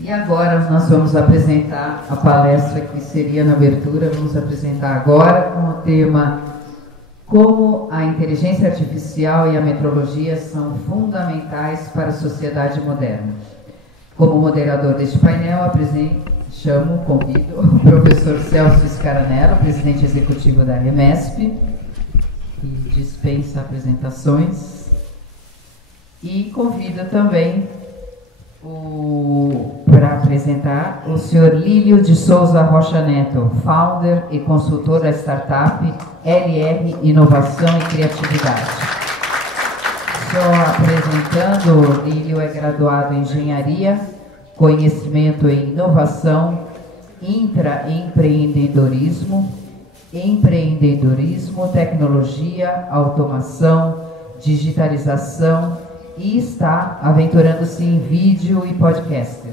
E agora nós vamos apresentar a palestra que seria na abertura, vamos apresentar agora com o tema Como a inteligência artificial e a metrologia são fundamentais para a sociedade moderna. Como moderador deste painel, convido o professor Celso Scaranello, presidente executivo da EMESP, que dispensa apresentações, e convido também para apresentar o senhor Lílio de Souza Rocha Neto, founder e consultor da startup LR Inovação e Criatividade. Só apresentando, Lílio é graduado em Engenharia, Conhecimento em Inovação, Intraempreendedorismo, Tecnologia, Automação, Digitalização, e está aventurando-se em vídeo e podcaster.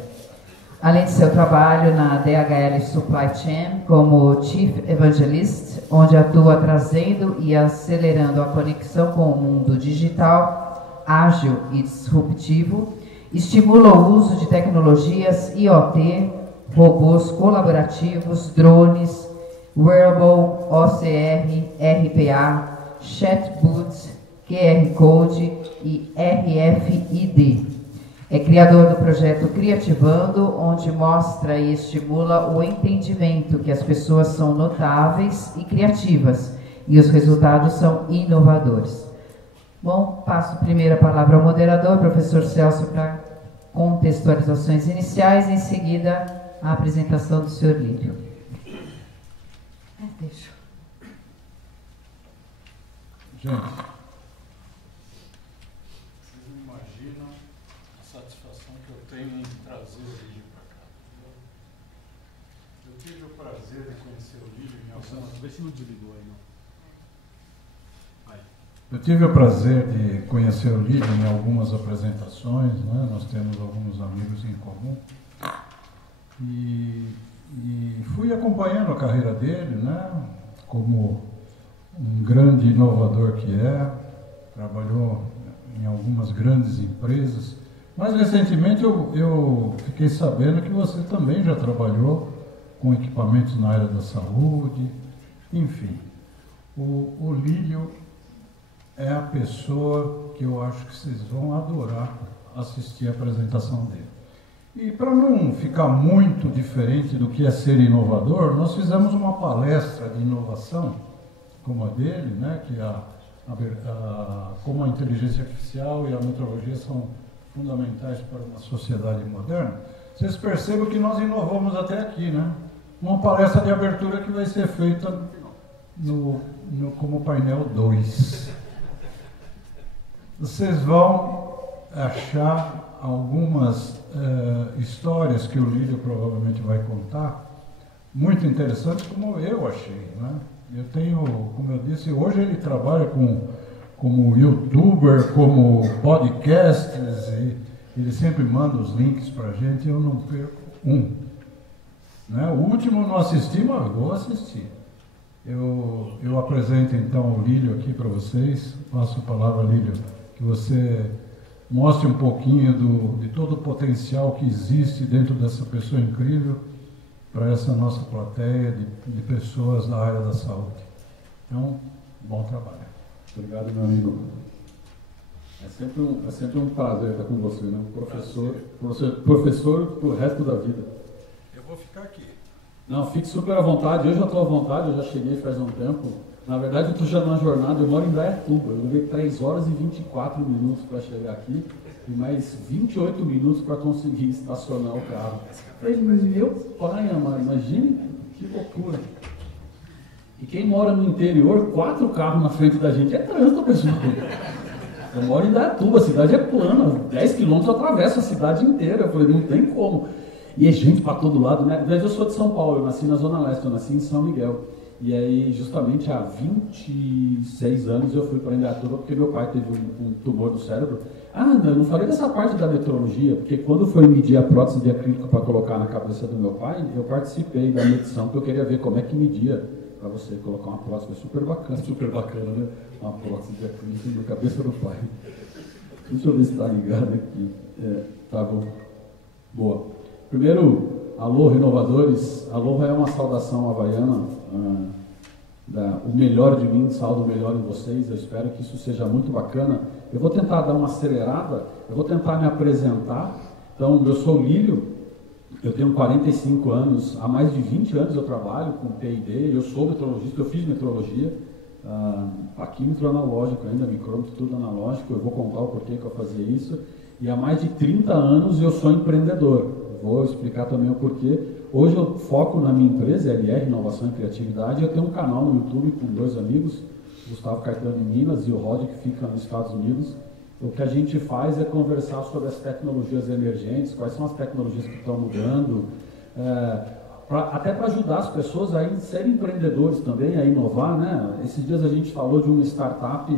Além de seu trabalho na DHL Supply Chain como Chief Evangelist, onde atua trazendo e acelerando a conexão com o mundo digital, ágil e disruptivo, estimula o uso de tecnologias IoT, robôs colaborativos, drones, wearable, OCR, RPA, chatbots, QR Code e RFID. É criador do projeto Criativando, onde mostra e estimula o entendimento que as pessoas são notáveis e criativas, e os resultados são inovadores. Bom, passo primeiro a palavra ao moderador, professor Celso, para contextualizações iniciais, e em seguida a apresentação do senhor Lílio. Deixa. Gente, tenho em trazer o Lílio para cá. Eu tive o prazer de conhecer o Lílio em algumas... Vê se não desligou aí, não. Eu tive o prazer de conhecer o Lílio em algumas apresentações, né? Nós temos alguns amigos em comum. E fui acompanhando a carreira dele, né? Como um grande inovador que é. Trabalhou em algumas grandes empresas. Mais recentemente eu fiquei sabendo que você também já trabalhou com equipamentos na área da saúde, enfim. O Lílio é a pessoa que eu acho que vocês vão adorar assistir a apresentação dele. E para não ficar muito diferente do que é ser inovador, nós fizemos uma palestra de inovação, como a dele, né, que como a inteligência artificial e a metrologia são fundamentais para uma sociedade moderna. Vocês percebam que nós inovamos até aqui, né? Uma palestra de abertura que vai ser feita como painel 2. Vocês vão achar algumas histórias que o Lílio provavelmente vai contar, muito interessantes, como eu achei, né? Eu tenho, como eu disse, hoje ele trabalha como youtuber, como podcasters, e ele sempre manda os links para a gente, e eu não perco um. Né? O último eu não assisti, mas vou assistir. Eu apresento então o Lílio aqui para vocês, passo a palavra, Lílio, que você mostre um pouquinho de todo o potencial que existe dentro dessa pessoa incrível para essa nossa plateia de pessoas da área da saúde. Então, bom trabalho. Obrigado, meu amigo. É sempre um prazer estar com você, né? Professor pro resto da vida. Eu vou ficar aqui. Não, fique super à vontade. Eu já estou à vontade, eu já cheguei faz um tempo. Na verdade, eu estou já na jornada, eu moro em Indaiatuba. Eu levei 3 horas e 24 minutos para chegar aqui e mais 28 minutos para conseguir estacionar o carro. Falei, meu pai, amado, imagine que loucura. E quem mora no interior, 4 carros na frente da gente é trânsito, pessoal. Eu moro em Indaiatuba, a cidade é plana, 10 quilômetros eu atravesso a cidade inteira. Eu falei, não tem como. E é gente para todo lado, né? Eu sou de São Paulo, eu nasci na Zona Leste, eu nasci em São Miguel. E aí, justamente há 26 anos eu fui para Indaiatuba porque meu pai teve um tumor do cérebro. Eu não falei dessa parte da metrologia, porque quando foi medir a prótese de acrílico para colocar na cabeça do meu pai, eu participei da medição, porque eu queria ver como é que media para você colocar uma prótese. Foi super bacana, né? Uma prótese de acrílico na cabeça do pai. Deixa eu ver se está ligado aqui. Tá bom. Boa. Primeiro, alô, renovadores. Aloha é uma saudação havaiana. O melhor de mim, saldo o melhor em vocês. Eu espero que isso seja muito bacana. Eu vou tentar dar uma acelerada, eu vou tentar me apresentar. Então, eu sou o Lírio, eu tenho 45 anos, há mais de 20 anos eu trabalho com T&D, eu sou metrologista, eu fiz metrologia, paquímetro analógico ainda, micrômetro, tudo analógico, eu vou contar o porquê que eu fazia isso. E há mais de 30 anos eu sou empreendedor, vou explicar também o porquê. Hoje eu foco na minha empresa, LR, Inovação e Criatividade. Eu tenho um canal no YouTube com 2 amigos, Gustavo Caetano em Minas e o Rod, que fica nos Estados Unidos. O que a gente faz é conversar sobre as tecnologias emergentes, quais são as tecnologias que estão mudando, até para ajudar as pessoas a serem empreendedores também, a inovar, né? Esses dias a gente falou de uma startup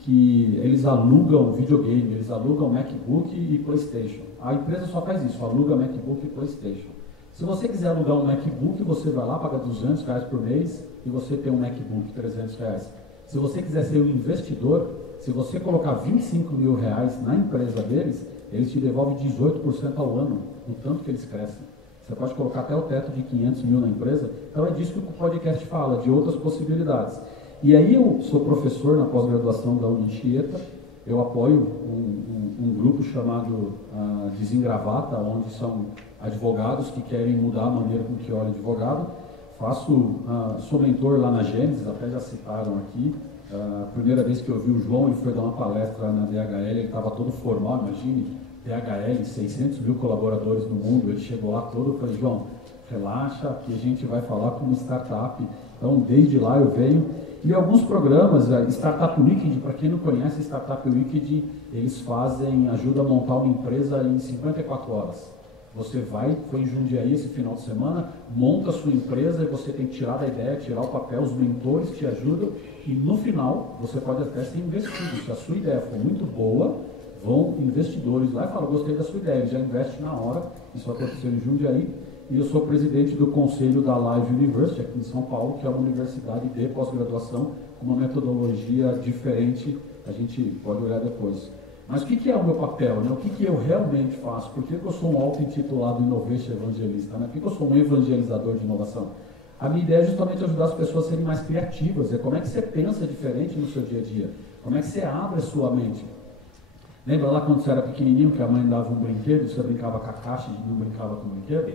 que eles alugam videogame, eles alugam MacBook e PlayStation. A empresa só faz isso, aluga MacBook e PlayStation. Se você quiser alugar um MacBook, você vai lá, paga R$200 por mês e você tem um MacBook, R$300. Se você quiser ser um investidor, se você colocar R$25 mil na empresa deles, eles te devolvem 18% ao ano, do tanto que eles crescem. Você pode colocar até o teto de 500 mil na empresa. Então é disso que o podcast fala, de outras possibilidades. E aí eu sou professor na pós-graduação da Unicieta, eu apoio um grupo chamado Desengravata, onde são advogados que querem mudar a maneira com que olha advogado. Sou mentor lá na Gênesis, até já citaram aqui. A primeira vez que eu vi o João, ele foi dar uma palestra na DHL, ele estava todo formal, imagine, DHL, 600 mil colaboradores no mundo, ele chegou lá todo, eu falei, João, relaxa, que a gente vai falar com uma startup. Então, desde lá eu venho. E alguns programas, a Startup Weekend, para quem não conhece, a Startup Weekend, eles ajudam a montar uma empresa em 54 horas. Você foi em Jundiaí esse final de semana, monta a sua empresa e você tem que tirar da ideia, tirar o papel, os mentores te ajudam e no final você pode até ser investido. Se a sua ideia for muito boa, vão investidores lá e falam, gostei da sua ideia, ele já investe na hora. Isso aconteceu em Jundiaí. E eu sou presidente do conselho da Live University, aqui em São Paulo, que é uma universidade de pós-graduação, com uma metodologia diferente, a gente pode olhar depois. Mas o que é o meu papel? Né? O que eu realmente faço? Por que eu sou um auto-intitulado Innovation Evangelista? Né? Por que eu sou um evangelizador de inovação? A minha ideia é justamente ajudar as pessoas a serem mais criativas. É como é que você pensa diferente no seu dia a dia? Como é que você abre a sua mente? Lembra lá quando você era pequenininho, que a mãe dava um brinquedo, você brincava com a caixa e não brincava com o brinquedo?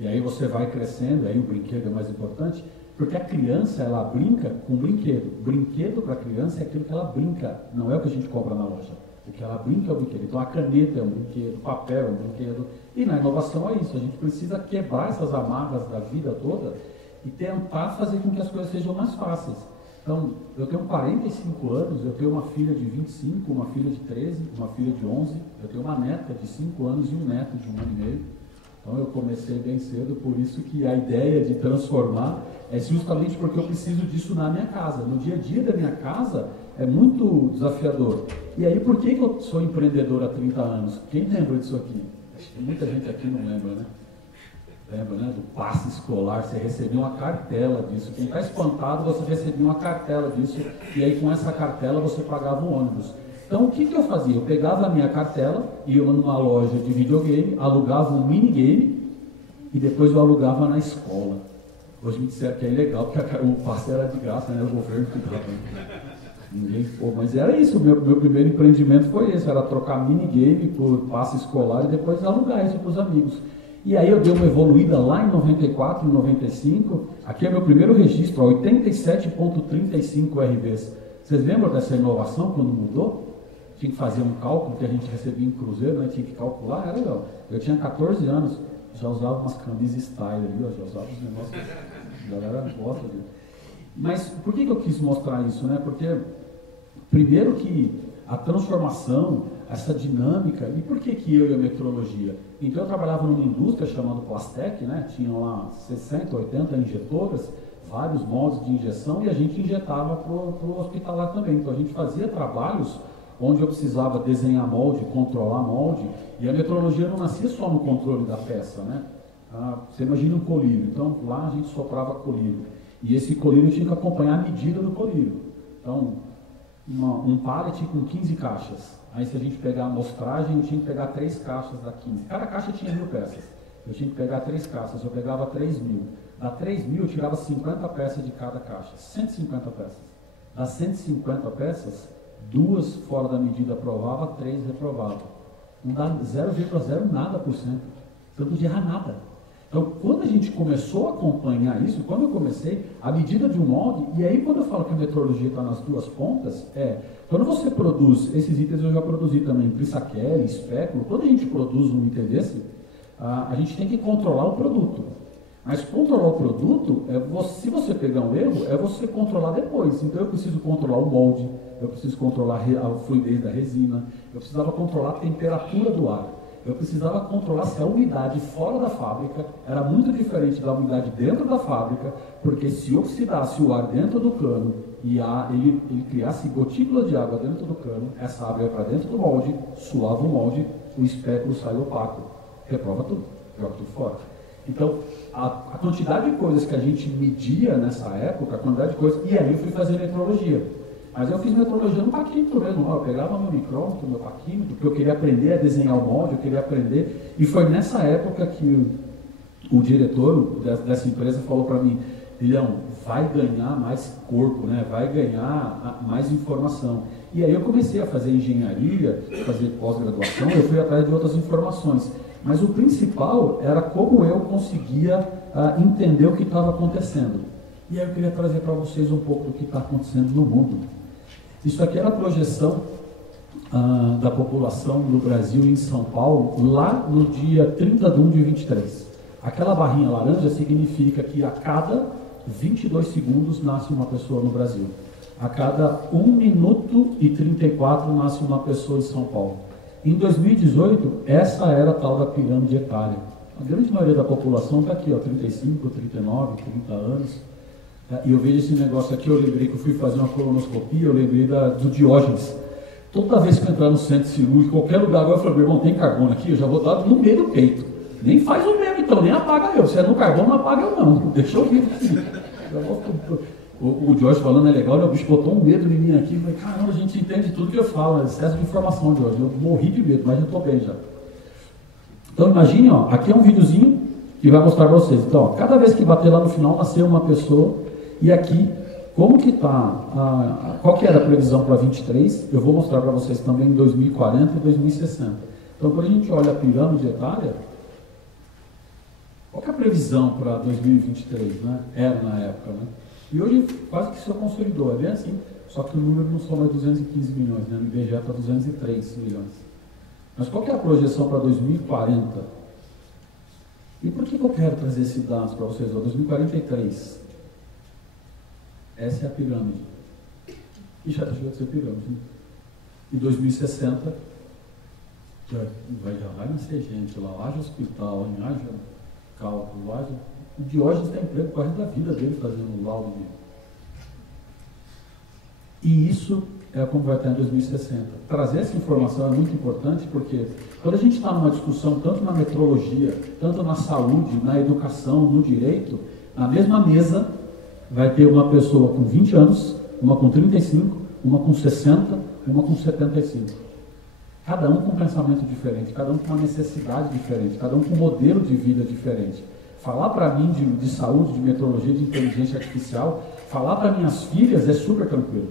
E aí você vai crescendo, aí o brinquedo é mais importante, porque a criança, ela brinca com o brinquedo. Brinquedo para a criança é aquilo que ela brinca, não é o que a gente compra na loja. O que ela brinca é o brinquedo. Então a caneta é um brinquedo, o papel é um brinquedo. E na inovação é isso, a gente precisa quebrar essas amarras da vida toda e tentar fazer com que as coisas sejam mais fáceis. Então, eu tenho 45 anos, eu tenho uma filha de 25, uma filha de 13, uma filha de 11, eu tenho uma neta de 5 anos e um neto de 1 ano e meio. Então eu comecei bem cedo, por isso que a ideia de transformar é justamente porque eu preciso disso na minha casa. No dia a dia da minha casa é muito desafiador. E aí, por que eu sou empreendedor há 30 anos? Quem lembra disso aqui? Acho que muita gente aqui não lembra, né? Lembra, né? Do passe escolar, você recebia uma cartela disso. Quem está espantado, você recebia uma cartela disso, e aí com essa cartela você pagava um ônibus. Então, o que eu fazia? Eu pegava a minha cartela, ia numa loja de videogame, alugava um minigame e depois eu alugava na escola. Hoje me disseram que é ilegal, porque o passe era de graça, né? O governo que dava. Ninguém ficou, mas era isso, meu primeiro empreendimento foi esse, era trocar minigame por passe escolar e depois alugar isso para os amigos. E aí eu dei uma evoluída lá em 94, em 95, aqui é meu primeiro registro, 87.35 RBs. Vocês lembram dessa inovação quando mudou? Tinha que fazer um cálculo que a gente recebia em cruzeiro, né? Tinha que calcular, era legal. Eu tinha 14 anos, já usava umas camisas style ali, já usava os negócios, a galera gosta de... Mas por que eu quis mostrar isso, né? Porque, primeiro que a transformação, essa dinâmica, e por que eu e a metrologia? Então eu trabalhava numa indústria chamada Plastec, né? Tinham lá 60, 80 injetoras, vários moldes de injeção, e a gente injetava para o hospitalar também. Então a gente fazia trabalhos onde eu precisava desenhar molde, controlar molde, e a metrologia não nascia só no controle da peça, né? Você imagina um colírio, então lá a gente soprava colírio, e esse colírio tinha que acompanhar a medida do colírio. Então, um pallet com 15 caixas, aí se a gente pegar a amostragem, eu tinha que pegar 3 caixas da 15, cada caixa tinha 1000 peças. Eu tinha que pegar 3 caixas, eu pegava 3.000. Da 3.000 eu tirava 50 peças de cada caixa, 150 peças. Das 150 peças, 2 fora da medida aprovava, 3 reprovava. Não dá 0,0 nada por cento. Você não podia errar nada. Então, quando a gente começou a acompanhar isso, quando eu comecei, a medida de um molde, e aí quando eu falo que a metrologia está nas duas pontas, quando você produz, esses itens eu já produzi também, Prissaquelli, espéculo, quando a gente produz um item desse, a gente tem que controlar o produto. Mas controlar o produto, se você pegar um erro, é você controlar depois. Então eu preciso controlar o molde, eu preciso controlar a fluidez da resina, eu precisava controlar a temperatura do ar. Eu precisava controlar se a umidade fora da fábrica era muito diferente da umidade dentro da fábrica, porque se oxidasse o ar dentro do cano e ele criasse gotículas de água dentro do cano, essa água ia para dentro do molde, suava o molde, o espéculo sai opaco, reprova tudo, joga tudo fora. Então, a quantidade de coisas que a gente media nessa época, a quantidade de coisas, e aí eu fui fazer metrologia. Mas eu fiz metrologia no paquímetro mesmo, eu pegava meu micrômetro, meu paquímetro, porque eu queria aprender a desenhar o molde, eu queria aprender, e foi nessa época que o diretor dessa empresa falou para mim, Ilhão, vai ganhar mais corpo, né? Vai ganhar mais informação. E aí eu comecei a fazer engenharia, fazer pós-graduação, eu fui atrás de outras informações. Mas o principal era como eu conseguia entender o que estava acontecendo. E aí eu queria trazer para vocês um pouco do que está acontecendo no mundo. Isso aqui era a projeção da população no Brasil e em São Paulo, lá no dia 30 de 1 de 23. Aquela barrinha laranja significa que a cada 22 segundos nasce uma pessoa no Brasil. A cada 1 minuto e 34 nasce uma pessoa em São Paulo. Em 2018, essa era a tal da pirâmide etária. A grande maioria da população está aqui, 35, 39, 30 anos. E eu vejo esse negócio aqui, eu lembrei que eu fui fazer uma colonoscopia, eu lembrei do Diógenes. Toda vez que eu entrar no centro cirúrgico, qualquer lugar, agora eu falo, meu irmão, tem carbono aqui? Eu já vou dar no meio do peito. Nem faz o mesmo então, nem apaga eu. Se é no carbono, não apaga eu não. Deixa eu vir aqui. O Jorge falando é legal, né? O bicho botou um medo em mim aqui. Eu falei, caramba, a gente entende tudo que eu falo, é excesso de informação, Jorge. Eu morri de medo, mas eu estou bem já. Então imagine, aqui é um videozinho que vai mostrar para vocês. Então, cada vez que bater lá no final, nasceu uma pessoa. E aqui, como que está, qual que era a previsão para 23, eu vou mostrar para vocês também em 2040 e 2060. Então, quando a gente olha a pirâmide etária, qual que é a previsão para 2023, né? Era na época, né? E hoje quase que se consolidou, é bem assim, só que o número não são mais 215 milhões, né? No IBGE está 203 milhões. Mas qual que é a projeção para 2040? E por que eu quero trazer esses dados para vocês? 2043. Essa é a pirâmide. E já deixou de ser pirâmide. Né? Em 2060, já vai nascer gente lá, haja hospital, haja cálculo, haja... O Diógenes tem emprego com a da vida dele fazendo laudo de... E isso é como vai estar em 2060. Trazer essa informação é muito importante porque quando a gente está numa discussão, tanto na metrologia, tanto na saúde, na educação, no direito, na mesma mesa vai ter uma pessoa com 20 anos, uma com 35, uma com 60, uma com 75. Cada um com um pensamento diferente, cada um com uma necessidade diferente, cada um com um modelo de vida diferente. Falar para mim de saúde, de metrologia, de inteligência artificial, falar para minhas filhas é super tranquilo.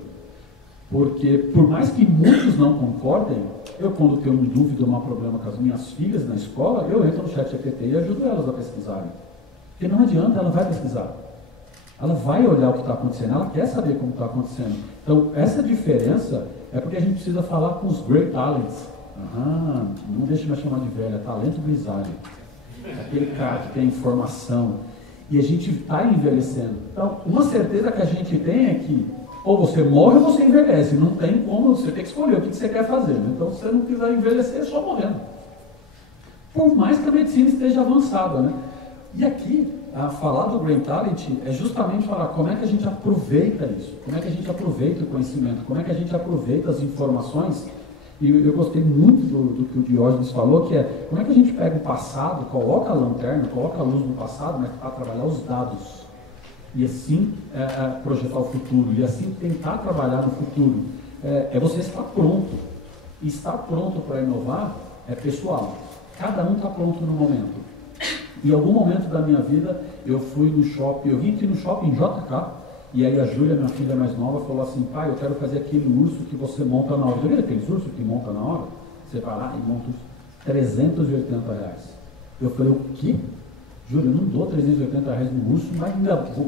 Porque, por mais que muitos não concordem, eu quando tenho uma dúvida ou um problema com as minhas filhas na escola, eu entro no ChatGPT e ajudo elas a pesquisarem. Porque não adianta, ela vai pesquisar. Ela vai olhar o que está acontecendo, ela quer saber como está acontecendo. Então, essa diferença é porque a gente precisa falar com os great talents. Não deixa eu me chamar de velha, talento grisalho. Aquele cara que tem informação. E a gente está envelhecendo. Então, uma certeza que a gente tem é que ou você morre ou você envelhece. Não tem como, você tem que escolher o que você quer fazer. Então, se você não quiser envelhecer, é só morrendo. Por mais que a medicina esteja avançada, né? E aqui, falar do Great Talent é justamente falar como é que a gente aproveita isso, como é que a gente aproveita o conhecimento, como é que a gente aproveita as informações. E eu gostei muito do que o Diógenes falou, que é como é que a gente pega o passado, coloca a lanterna, coloca a luz no passado, né, para trabalhar os dados. E assim projetar o futuro, e assim tentar trabalhar no futuro. É você estar pronto. E estar pronto para inovar é pessoal. Cada um está pronto no momento. Em algum momento da minha vida, eu fui no shopping, eu vim aqui no shopping JK, e aí a Júlia, minha filha mais nova, falou assim, pai, eu quero fazer aquele urso que você monta na hora. Você viu aqueles ursos que monta na hora? Você vai lá e monta os R$380. Eu falei, o quê? Júlia, eu não dou R$380 no urso, mas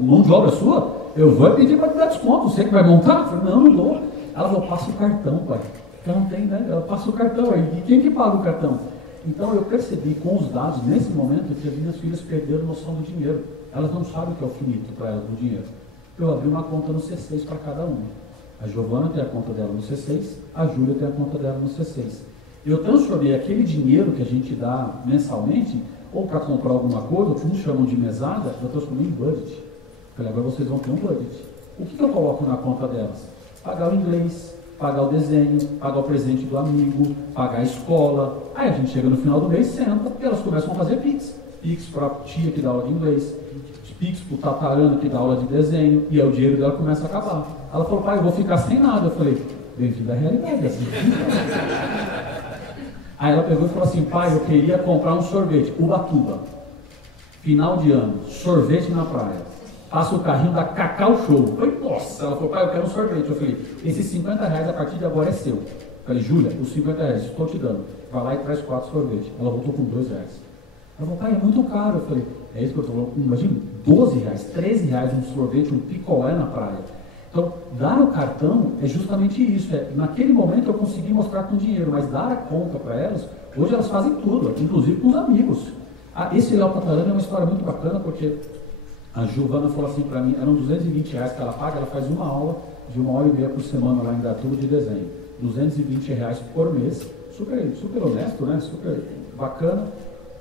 mão de obra sua? Eu vou pedir para te dar desconto, você que vai montar? Eu falei, não dou. Ela falou, passa o cartão, pai. Porque não tem, né? Ela passa o cartão aí. E quem que paga o cartão? Então eu percebi com os dados, nesse momento, que as minhas filhas perderam noção do dinheiro. Elas não sabem o que é o finito para elas, do dinheiro. Eu abri uma conta no C6 para cada uma. A Giovana tem a conta dela no C6, a Júlia tem a conta dela no C6. Eu transformei aquele dinheiro que a gente dá mensalmente, ou para comprar alguma coisa, ou que uns chamam de mesada, eu transformei em budget. Falei, agora vocês vão ter um budget. O que eu coloco na conta delas? Pagar o inglês, pagar o desenho, pagar o presente do amigo, pagar a escola. Aí a gente chega no final do mês, senta, e elas começam a fazer Pix. Pix para a tia que dá aula de inglês, Pix para o tatarano que dá aula de desenho, e aí o dinheiro dela começa a acabar. Ela falou, pai, eu vou ficar sem nada. Eu falei, bem-vindo à realidade, assim. Aí ela pegou e falou assim, pai, eu queria comprar um sorvete, Ubatuba, final de ano, sorvete na praia. Passa o carrinho da Cacau Show. Eu falei, nossa, ela falou, pai, eu quero um sorvete. Eu falei, esses R$50 a partir de agora é seu. Eu falei, Júlia, os R$50, estou te dando. Vai lá e traz 4 sorvetes. Ela voltou com R$2. Ela falou, pai, é muito caro. Eu falei, é isso que eu estou falando. Imagina, R$12, R$13 um sorvete, um picolé na praia. Então, dar o cartão é justamente isso. Naquele momento eu consegui mostrar com dinheiro, mas dar a conta para elas, hoje elas fazem tudo, inclusive com os amigos. Esse Léo Tatarana é uma história muito bacana, porque a Giovana falou assim para mim, eram R$220 que ela paga, ela faz uma aula de 1h30 por semana lá em Gatuba de desenho. R$220 por mês, super honesto, né? Super bacana.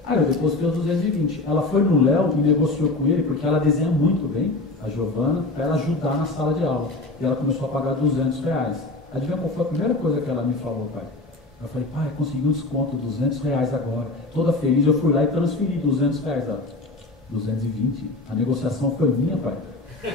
Aí eu depositei os 220. Ela foi no Léo e negociou com ele, porque ela desenha muito bem, a Giovana, para ela ajudar na sala de aula. E ela começou a pagar R$200. Adivinha qual foi a primeira coisa que ela me falou, pai? Eu falei, pai, consegui um desconto, R$200 agora. Toda feliz, eu fui lá e transferi R$200. Ela, 220. A negociação foi minha, pai.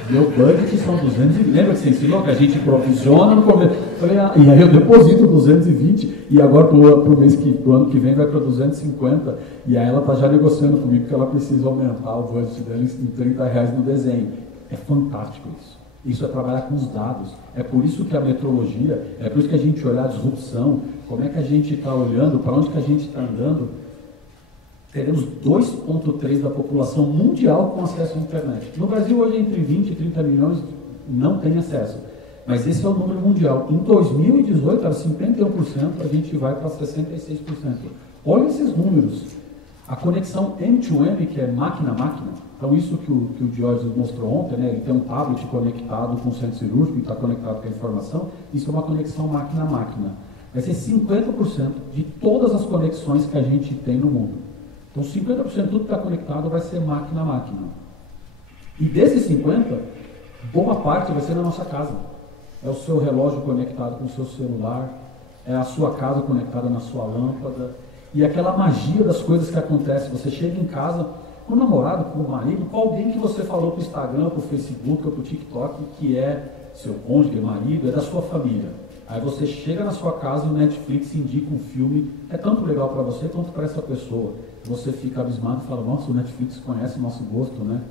Meu budget são 220. Lembra que você ensinou que a gente provisiona no começo? Falei, e aí eu deposito 220 e agora pro ano que vem vai para 250. E aí ela está já negociando comigo que ela precisa aumentar o budget dela em R$30 no desenho. É fantástico isso. Isso é trabalhar com os dados. É por isso que a metrologia, é por isso que a gente olhar a disrupção, como é que a gente está olhando, para onde que a gente está andando. Teremos 2,3% da população mundial com acesso à internet. No Brasil, hoje, entre 20 e 30 milhões não tem acesso. Mas esse é o número mundial. Em 2018, era 51%, a gente vai para 66%. Olha esses números. A conexão M2M, que é máquina-máquina, então isso que o Diógenes mostrou ontem, né? Ele tem um tablet conectado com o centro cirúrgico e está conectado com a informação, isso é uma conexão máquina-máquina. Vai ser 50% de todas as conexões que a gente tem no mundo. Então 50% de tudo que está conectado vai ser máquina a máquina. E desses 50%, boa parte vai ser na nossa casa. É o seu relógio conectado com o seu celular, é a sua casa conectada na sua lâmpada, e aquela magia das coisas que acontecem. Você chega em casa com o namorado, com o marido, com alguém que você falou para o Instagram, para o Facebook ou para o TikTok, que é seu cônjuge, marido, é da sua família. Aí você chega na sua casa e o Netflix indica um filme, é tanto legal para você quanto para essa pessoa. Você fica abismado e fala, nossa, o Netflix conhece o nosso gosto, né?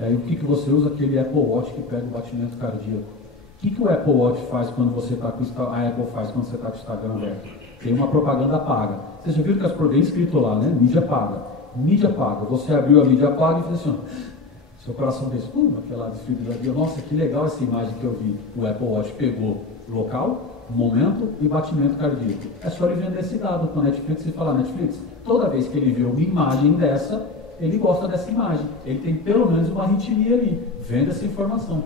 E o que você usa? Aquele Apple Watch que pega o batimento cardíaco. O que o Apple Watch faz quando você está com a Apple faz quando você está com o Instagram aberto? Tem uma propaganda paga. Vocês já viram que as propagandas escrito lá, né? Mídia paga. Mídia paga. Você abriu a mídia paga e fez assim, ó, seu coração fez, aquela desfibriladora. Nossa, que legal essa imagem que eu vi. O Apple Watch pegou local, momento e batimento cardíaco. É só ele vender esse dado para o Netflix e falar, Netflix, toda vez que ele vê uma imagem dessa, ele gosta dessa imagem. Ele tem pelo menos uma arritmia ali. Vende essa informação.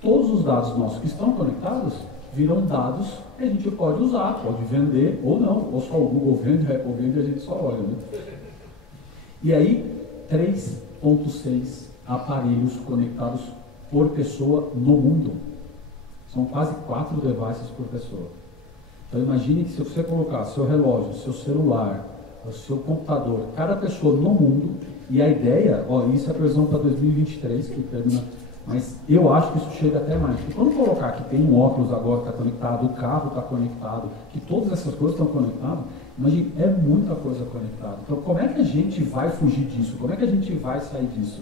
Todos os dados nossos que estão conectados viram dados que a gente pode usar, pode vender ou não. Ou só o Google vende, a Apple vende e a gente só olha. Né? E aí, 3,6 aparelhos conectados por pessoa no mundo. São quase 4 devices por pessoa. Então imagine que se você colocar seu relógio, seu celular, o seu computador, cada pessoa no mundo, e a ideia, isso é a previsão para 2023, que termina, mas eu acho que isso chega até mais. Porque quando colocar que tem um óculos agora que está conectado, o carro está conectado, que todas essas coisas estão conectadas, Imagina, é muita coisa conectada. Então, como é que a gente vai fugir disso? Como é que a gente vai sair disso?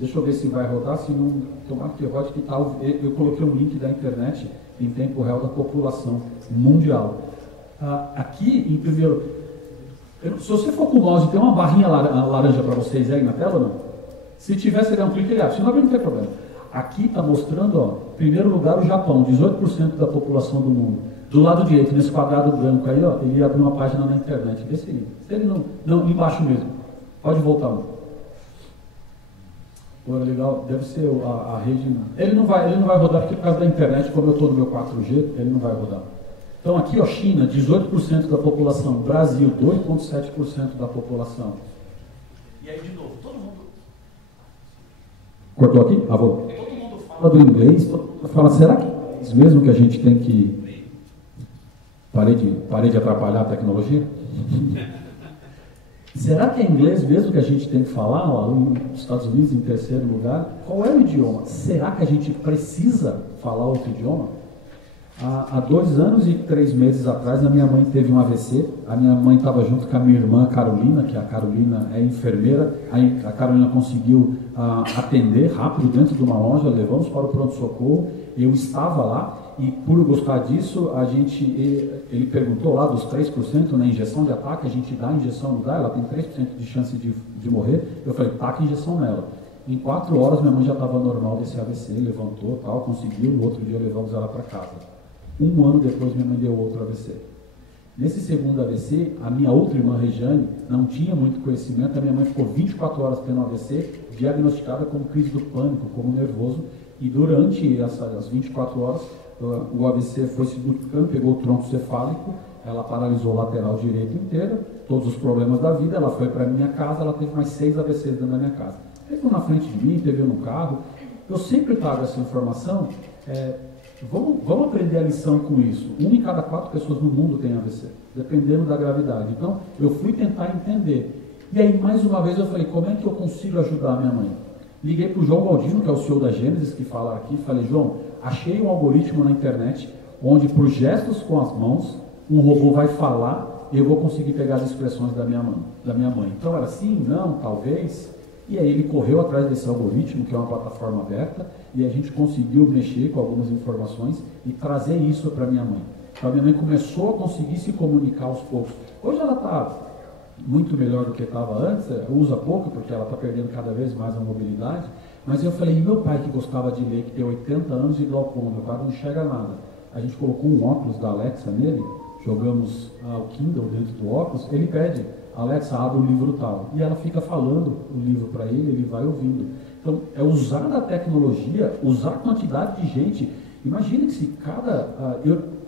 Deixa eu ver se vai rodar, se não, tomara que rode, que tal. Eu coloquei um link da internet em tempo real da população mundial. Aqui, em primeiro, se você for com o mouse, tem uma barrinha laranja para vocês aí na tela ou não? Se tiver, você dá um clique e abre. Se não abrir, não tem problema. Aqui está mostrando, ó, em primeiro lugar, o Japão, 18% da população do mundo. Do lado direito, nesse quadrado branco aí, ó, ele abriu uma página na internet. Vê se ele não, embaixo mesmo. Pode voltar, mano. Pô, legal, deve ser a rede. Ele não vai rodar porque por causa da internet, como eu estou no meu 4G, ele não vai rodar. Então aqui, ó, China, 18% da população. Brasil, 2,7% da população. E aí, de novo, todo mundo. Cortou aqui? Ah, vou. Todo mundo Fala do inglês, todo mundo fala, será que é isso mesmo que a gente tem que. Parei de atrapalhar a tecnologia? Será que é inglês mesmo que a gente tem que falar? Ó, nos Estados Unidos, em terceiro lugar. Qual é o idioma? Será que a gente precisa falar outro idioma? Há 2 anos e 3 meses atrás, a minha mãe teve um AVC. A minha mãe estava junto com a minha irmã Carolina, que a Carolina é enfermeira. A Carolina conseguiu atender rápido dentro de uma loja, levamos para o pronto-socorro. Eu estava lá e, por gostar disso, ele perguntou lá dos 3% na injeção de ataque, a gente dá a injeção, não dá? Ela tem 3% de chance de morrer. Eu falei, taca a injeção nela. Em 4 horas, minha mãe já estava normal desse AVC, levantou, tal, conseguiu. No outro dia, levamos ela para casa. 1 ano depois, minha mãe deu outro AVC. Nesse segundo AVC, a minha outra irmã, Regiane, não tinha muito conhecimento. A minha mãe ficou 24 horas tendo AVC, diagnosticada como crise do pânico, como nervoso. E durante essas 24 horas, o AVC foi se duplicando, pegou o tronco cefálico, ela paralisou a lateral direita inteira, todos os problemas da vida. Ela foi para a minha casa, ela teve mais 6 AVCs dentro da minha casa. Teve um na frente de mim, teve um no carro. Eu sempre trago essa informação. Vamos aprender a lição com isso. 1 em cada 4 pessoas no mundo tem AVC, dependendo da gravidade. Então, eu fui tentar entender. E aí, mais uma vez, eu falei, como é que eu consigo ajudar a minha mãe? Liguei para o João Baldino, que é o CEO da Gênesis, que fala aqui. Falei, João, achei um algoritmo na internet, onde por gestos com as mãos, um robô vai falar e eu vou conseguir pegar as expressões da minha mãe. Então, era sim, não, talvez. E aí ele correu atrás desse algoritmo, que é uma plataforma aberta, e a gente conseguiu mexer com algumas informações e trazer isso para minha mãe. Então a minha mãe começou a conseguir se comunicar aos poucos. Hoje ela está muito melhor do que estava antes, usa pouco, porque ela está perdendo cada vez mais a mobilidade, mas eu falei, e meu pai que gostava de ler, que tem 80 anos e glaucoma, meu pai não enxerga nada. A gente colocou um óculos da Alexa nele, jogamos o Kindle dentro do óculos, ele pede, Alexa, abre o livro tal. E ela fica falando o livro para ele vai ouvindo. Então, é usar a tecnologia, usar a quantidade de gente. Imagina que se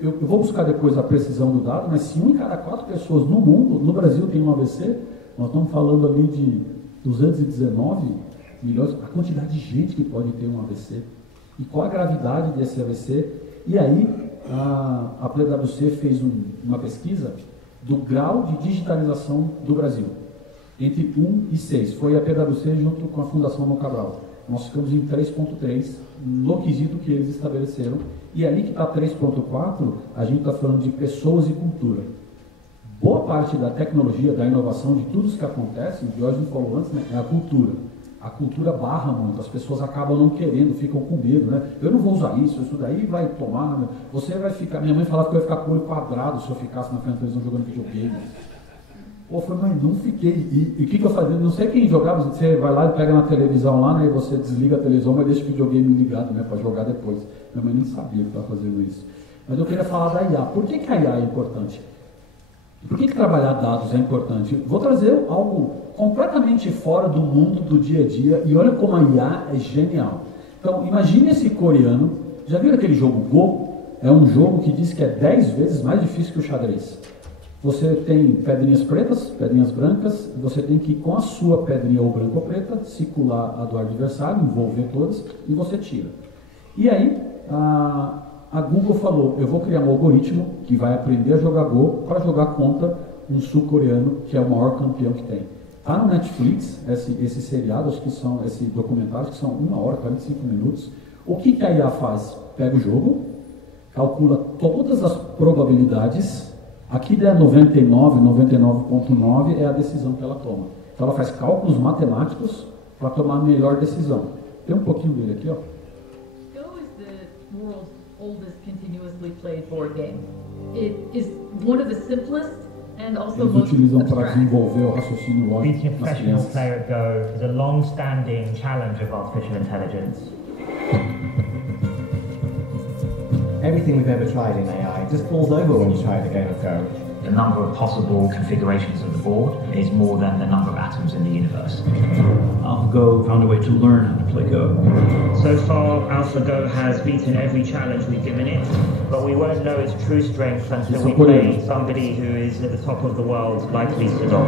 eu vou buscar depois a precisão do dado, mas se 1 em cada 4 pessoas no mundo, no Brasil, tem um AVC, nós estamos falando ali de 219 milhões, a quantidade de gente que pode ter um AVC. E qual a gravidade desse AVC? E aí, a PwC fez uma pesquisa do grau de digitalização do Brasil, entre 1 e 6. Foi a PwC junto com a Fundação Dom Cabral. Nós ficamos em 3.3, no quesito que eles estabeleceram. E ali que está 3.4, a gente está falando de pessoas e cultura. Boa parte da tecnologia, da inovação, de tudo isso que acontece, o Diógenes falou antes, né, é a cultura. A cultura barra muito, as pessoas acabam não querendo, ficam com medo, né? Eu não vou usar isso daí vai tomar, você vai ficar, minha mãe falava que eu ia ficar com o olho quadrado se eu ficasse na frente da televisão jogando videogame. Pô, eu falei, mas não fiquei, e o que eu fazia? Não sei quem jogava, você vai lá e pega na televisão lá, né, e você desliga a televisão, mas deixa o videogame ligado, né, para jogar depois. Minha mãe nem sabia que estava fazendo isso. Mas eu queria falar da IA. Por que a IA é importante? Por que trabalhar dados é importante? Vou trazer algo completamente fora do mundo do dia a dia e olha como a IA é genial. Então, imagine esse coreano, já viram aquele jogo Go? É um jogo que diz que é 10 vezes mais difícil que o xadrez. Você tem pedrinhas pretas, pedrinhas brancas, você tem que, com a sua pedrinha ou branca ou preta, circular a do adversário, envolver todas, e você tira. E aí, a Google falou, eu vou criar um algoritmo que vai aprender a jogar Go para jogar contra um sul-coreano que é o maior campeão que tem. Está no Netflix, esse seriado, acho que são, esse documentário, que são 1 hora, 45 minutos. O que a IA faz? Pega o jogo, calcula todas as probabilidades Aqui der 99, 99,9 é a decisão que ela toma. Então ela faz cálculos matemáticos para tomar a melhor decisão. Tem um pouquinho dele aqui, ó. Go is the world's oldest continuously played board game. It is one of the simplest and also Eles most utilizam para abstract. desenvolver o raciocínio lógico Beating a nas professional crianças. player at Go is a long-standing challenge of artificial intelligence. Everything we've ever tried in AI just falls over when you try the game of Go. The number of possible configurations of the board is more than the number of atoms in the universe. AlphaGo found a way to learn how to play Go. So far, AlphaGo has beaten every challenge we've given it, but we won't know its true strength until we play somebody who is at the top of the world, like Lee Sedol.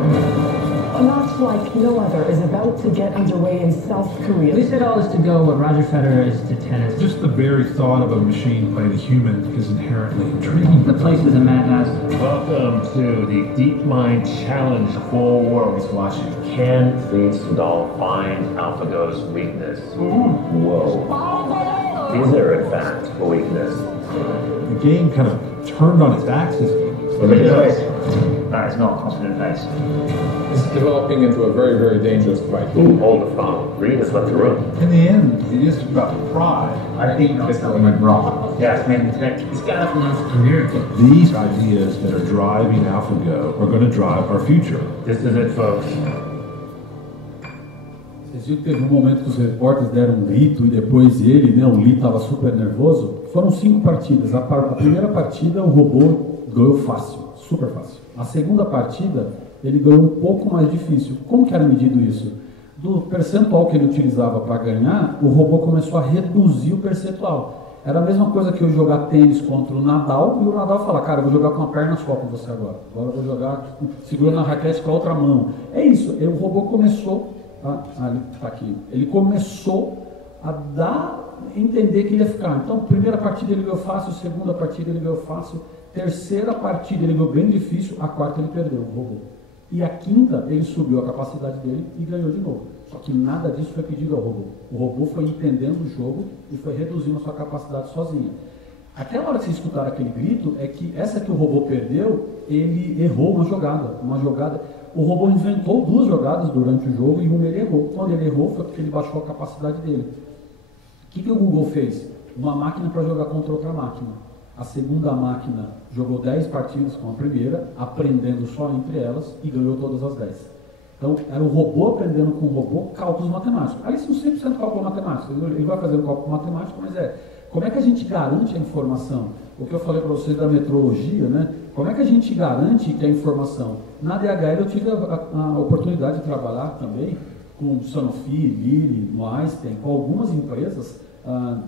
A match like no other is about to get underway in South Korea. Lee Sedol is to Go what Roger Federer is to tennis. Just the very thought of a machine playing a human is inherently intriguing. The place is a madhouse. Welcome to the DeepMind Challenge. The whole world is watching. Can Lee Sedol find AlphaGo's weakness? Whoa. Is there, in fact, a weakness? The game kind of turned on its axis. Look at his face. That is not a confident face. This is developing into a very, very dangerous fight. Ooh, hold the phone. Reed has left the room. In the end, it is about pride. I think this one went wrong. Yeah, it's made a mistake. He's got up enough to miracle. These ideas that are driving AlphaGo are going to drive our future. This is it, folks. Vocês viram que teve um momento que os repórteres deram um grito e depois ele, né, o Lee estava super nervoso? Foram 5 partidas. A primeira partida o robô ganhou fácil, super fácil. A segunda partida ele ganhou um pouco mais difícil. Como que era medido isso? Do percentual que ele utilizava para ganhar, o robô começou a reduzir o percentual. Era a mesma coisa que eu jogar tênis contra o Nadal e o Nadal falar, cara, eu vou jogar com uma perna só com você agora. Agora eu vou jogar segurando a raquete com a outra mão. É isso, o robô começou tá aqui. Ele começou a entender que ele ia ficar. Então, primeira partida ele ganhou fácil, segunda partida ele ganhou fácil, terceira partida ele ganhou bem difícil, a quarta ele perdeu, o robô. E a quinta ele subiu a capacidade dele e ganhou de novo. Só que nada disso foi pedido ao robô. O robô foi entendendo o jogo e foi reduzindo a sua capacidade sozinho. Aquela hora que vocês escutaram aquele grito, é que essa que o robô perdeu, ele errou uma jogada. O robô inventou 2 jogadas durante o jogo e uma ele errou. Quando ele errou foi porque ele baixou a capacidade dele. O que o Google fez? Uma máquina para jogar contra outra máquina. A segunda máquina jogou 10 partidas com a primeira, aprendendo só entre elas e ganhou todas as 10. Então, era o robô aprendendo com o robô cálculos matemáticos. Ali são 100% cálculo matemático. Ele vai fazer o cálculo matemático, mas como é que a gente garante a informação? O que eu falei para vocês da metrologia, né? Como é que a gente garante que a informação? Na DHL eu tive a oportunidade de trabalhar também com Sanofi, Lilly, no Einstein, com algumas empresas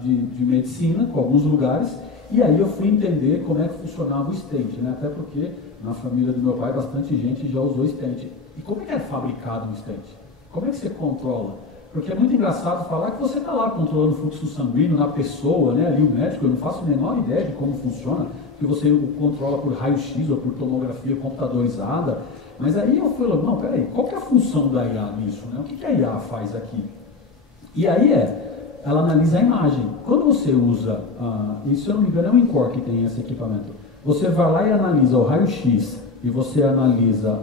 de medicina, com alguns lugares, e aí eu fui entender como é que funcionava o stent, né? Até porque na família do meu pai bastante gente já usou stent. E como é que é fabricado um stent? Como é que você controla? Porque é muito engraçado falar que você está lá controlando o fluxo sanguíneo na pessoa, né? Ali o médico, eu não faço a menor ideia de como funciona, que você o controla por raio-x ou por tomografia computadorizada. Mas aí eu fui, não, peraí, qual que é a função da IA nisso? Né? O que a IA faz aqui? E aí ela analisa a imagem. Quando você usa, e se eu não me engano é o Incor que tem esse equipamento, você vai lá e analisa o raio-x e você analisa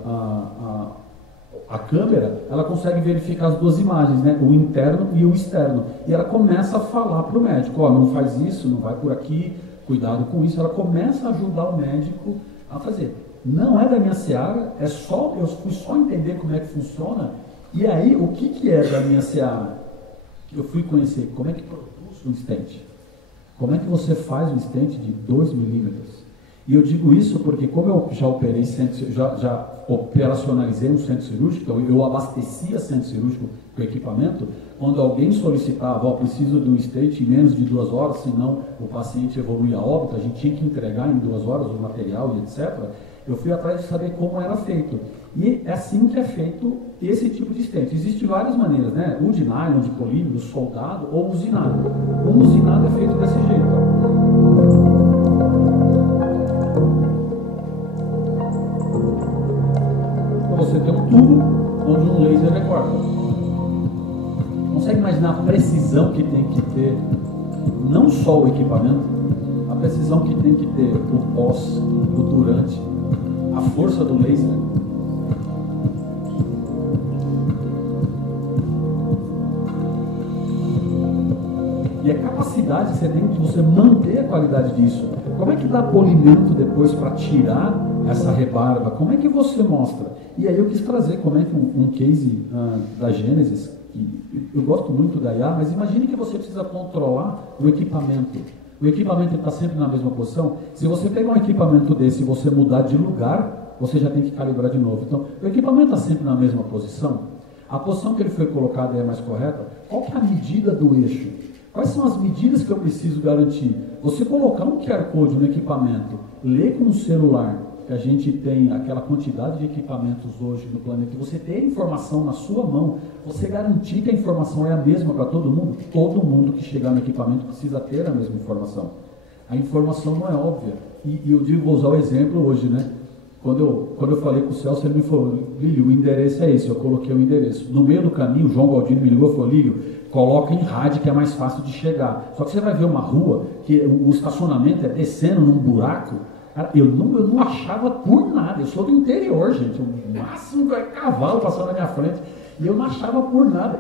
a câmera, ela consegue verificar as 2 imagens, né? O interno e o externo. E ela começa a falar para o médico, não faz isso, não vai por aqui, cuidado com isso. Ela começa a ajudar o médico a fazer. Não é da minha seara, eu fui só entender como é que funciona. E aí, o que é da minha seara? Eu fui conhecer como é que produz um stent. Como é que você faz um stent de 2 milímetros? E eu digo isso porque, como eu já operei já operacionalizei um centro cirúrgico, então eu abastecia centro cirúrgico com equipamento, quando alguém solicitava, preciso de um stent em menos de 2 horas, senão o paciente evolui a óbito, a gente tinha que entregar em 2 horas o material e etc., eu fui atrás de saber como era feito. E é assim que é feito esse tipo de stent. Existem várias maneiras, né? O de nylon, de polímero, soldado ou usinado. O usinado é feito desse jeito. Você tem um tubo onde um laser recorta. Consegue imaginar a precisão que tem que ter, não só o equipamento, a precisão que tem que ter o pós, o durante a força do laser. E a capacidade que você tem de você manter a qualidade disso. Como é que dá polimento depois para tirar essa rebarba? Como é que você mostra? E aí eu quis trazer como é que um case da Genesis, que eu gosto muito da IA, mas imagine que você precisa controlar o equipamento. O equipamento está sempre na mesma posição. Se você pegar um equipamento desse e você mudar de lugar, você já tem que calibrar de novo. Então, o equipamento está sempre na mesma posição. A posição que ele foi colocado é mais correta. Qual que é a medida do eixo? Quais são as medidas que eu preciso garantir? Você colocar um QR Code no equipamento, ler com um celular, que a gente tem aquela quantidade de equipamentos hoje no planeta, você ter a informação na sua mão, você garantir que a informação é a mesma para todo mundo que chegar no equipamento precisa ter a mesma informação. A informação não é óbvia. E eu digo, vou usar o exemplo hoje, né? Quando eu falei com o Celso, ele me falou, Lílio, o endereço é esse, eu coloquei o endereço. No meio do caminho, o João Galdino me ligou e falou, Lílio, coloca em rádio que é mais fácil de chegar. Só que você vai ver uma rua, que o estacionamento é descendo num buraco. Cara, eu não achava por nada, eu sou do interior, gente, o máximo é cavalo passando na minha frente, e eu não achava por nada.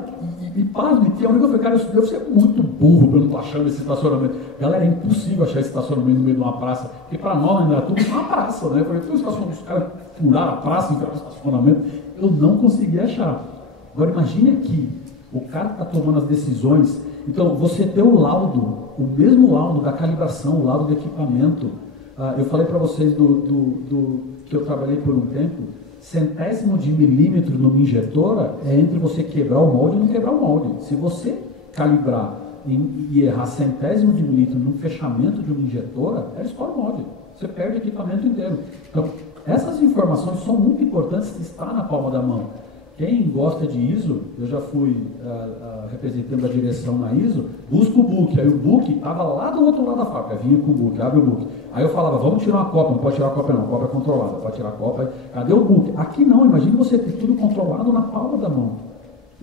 E pasme, tinha um que eu falei, cara, eu devo ser muito burro para eu não estar achando esse estacionamento. Galera, é impossível achar esse estacionamento no meio de uma praça, porque para nós ainda é tudo uma praça, né? Eu falei, os caras furaram a praça, enfiaram o estacionamento, eu não conseguia achar. Agora imagine aqui, o cara está tomando as decisões, então você ter o laudo, o mesmo laudo da calibração, o laudo do equipamento. Eu falei para vocês que eu trabalhei por um tempo, centésimo de milímetro numa injetora é entre você quebrar o molde e não quebrar o molde. Se você calibrar e errar centésimo de milímetro num fechamento de uma injetora, ela estoura o molde. Você perde o equipamento inteiro. Então, essas informações são muito importantes de estar na palma da mão. Quem gosta de ISO, eu já fui representando a direção na ISO, busca o book. Aí o book estava lá do outro lado da fábrica, vinha com o book, abre o book. Aí eu falava, vamos tirar uma cópia, não pode tirar a cópia não, a cópia é controlada, pode tirar a cópia, cadê o book? Aqui não, imagine você ter tudo controlado na palma da mão.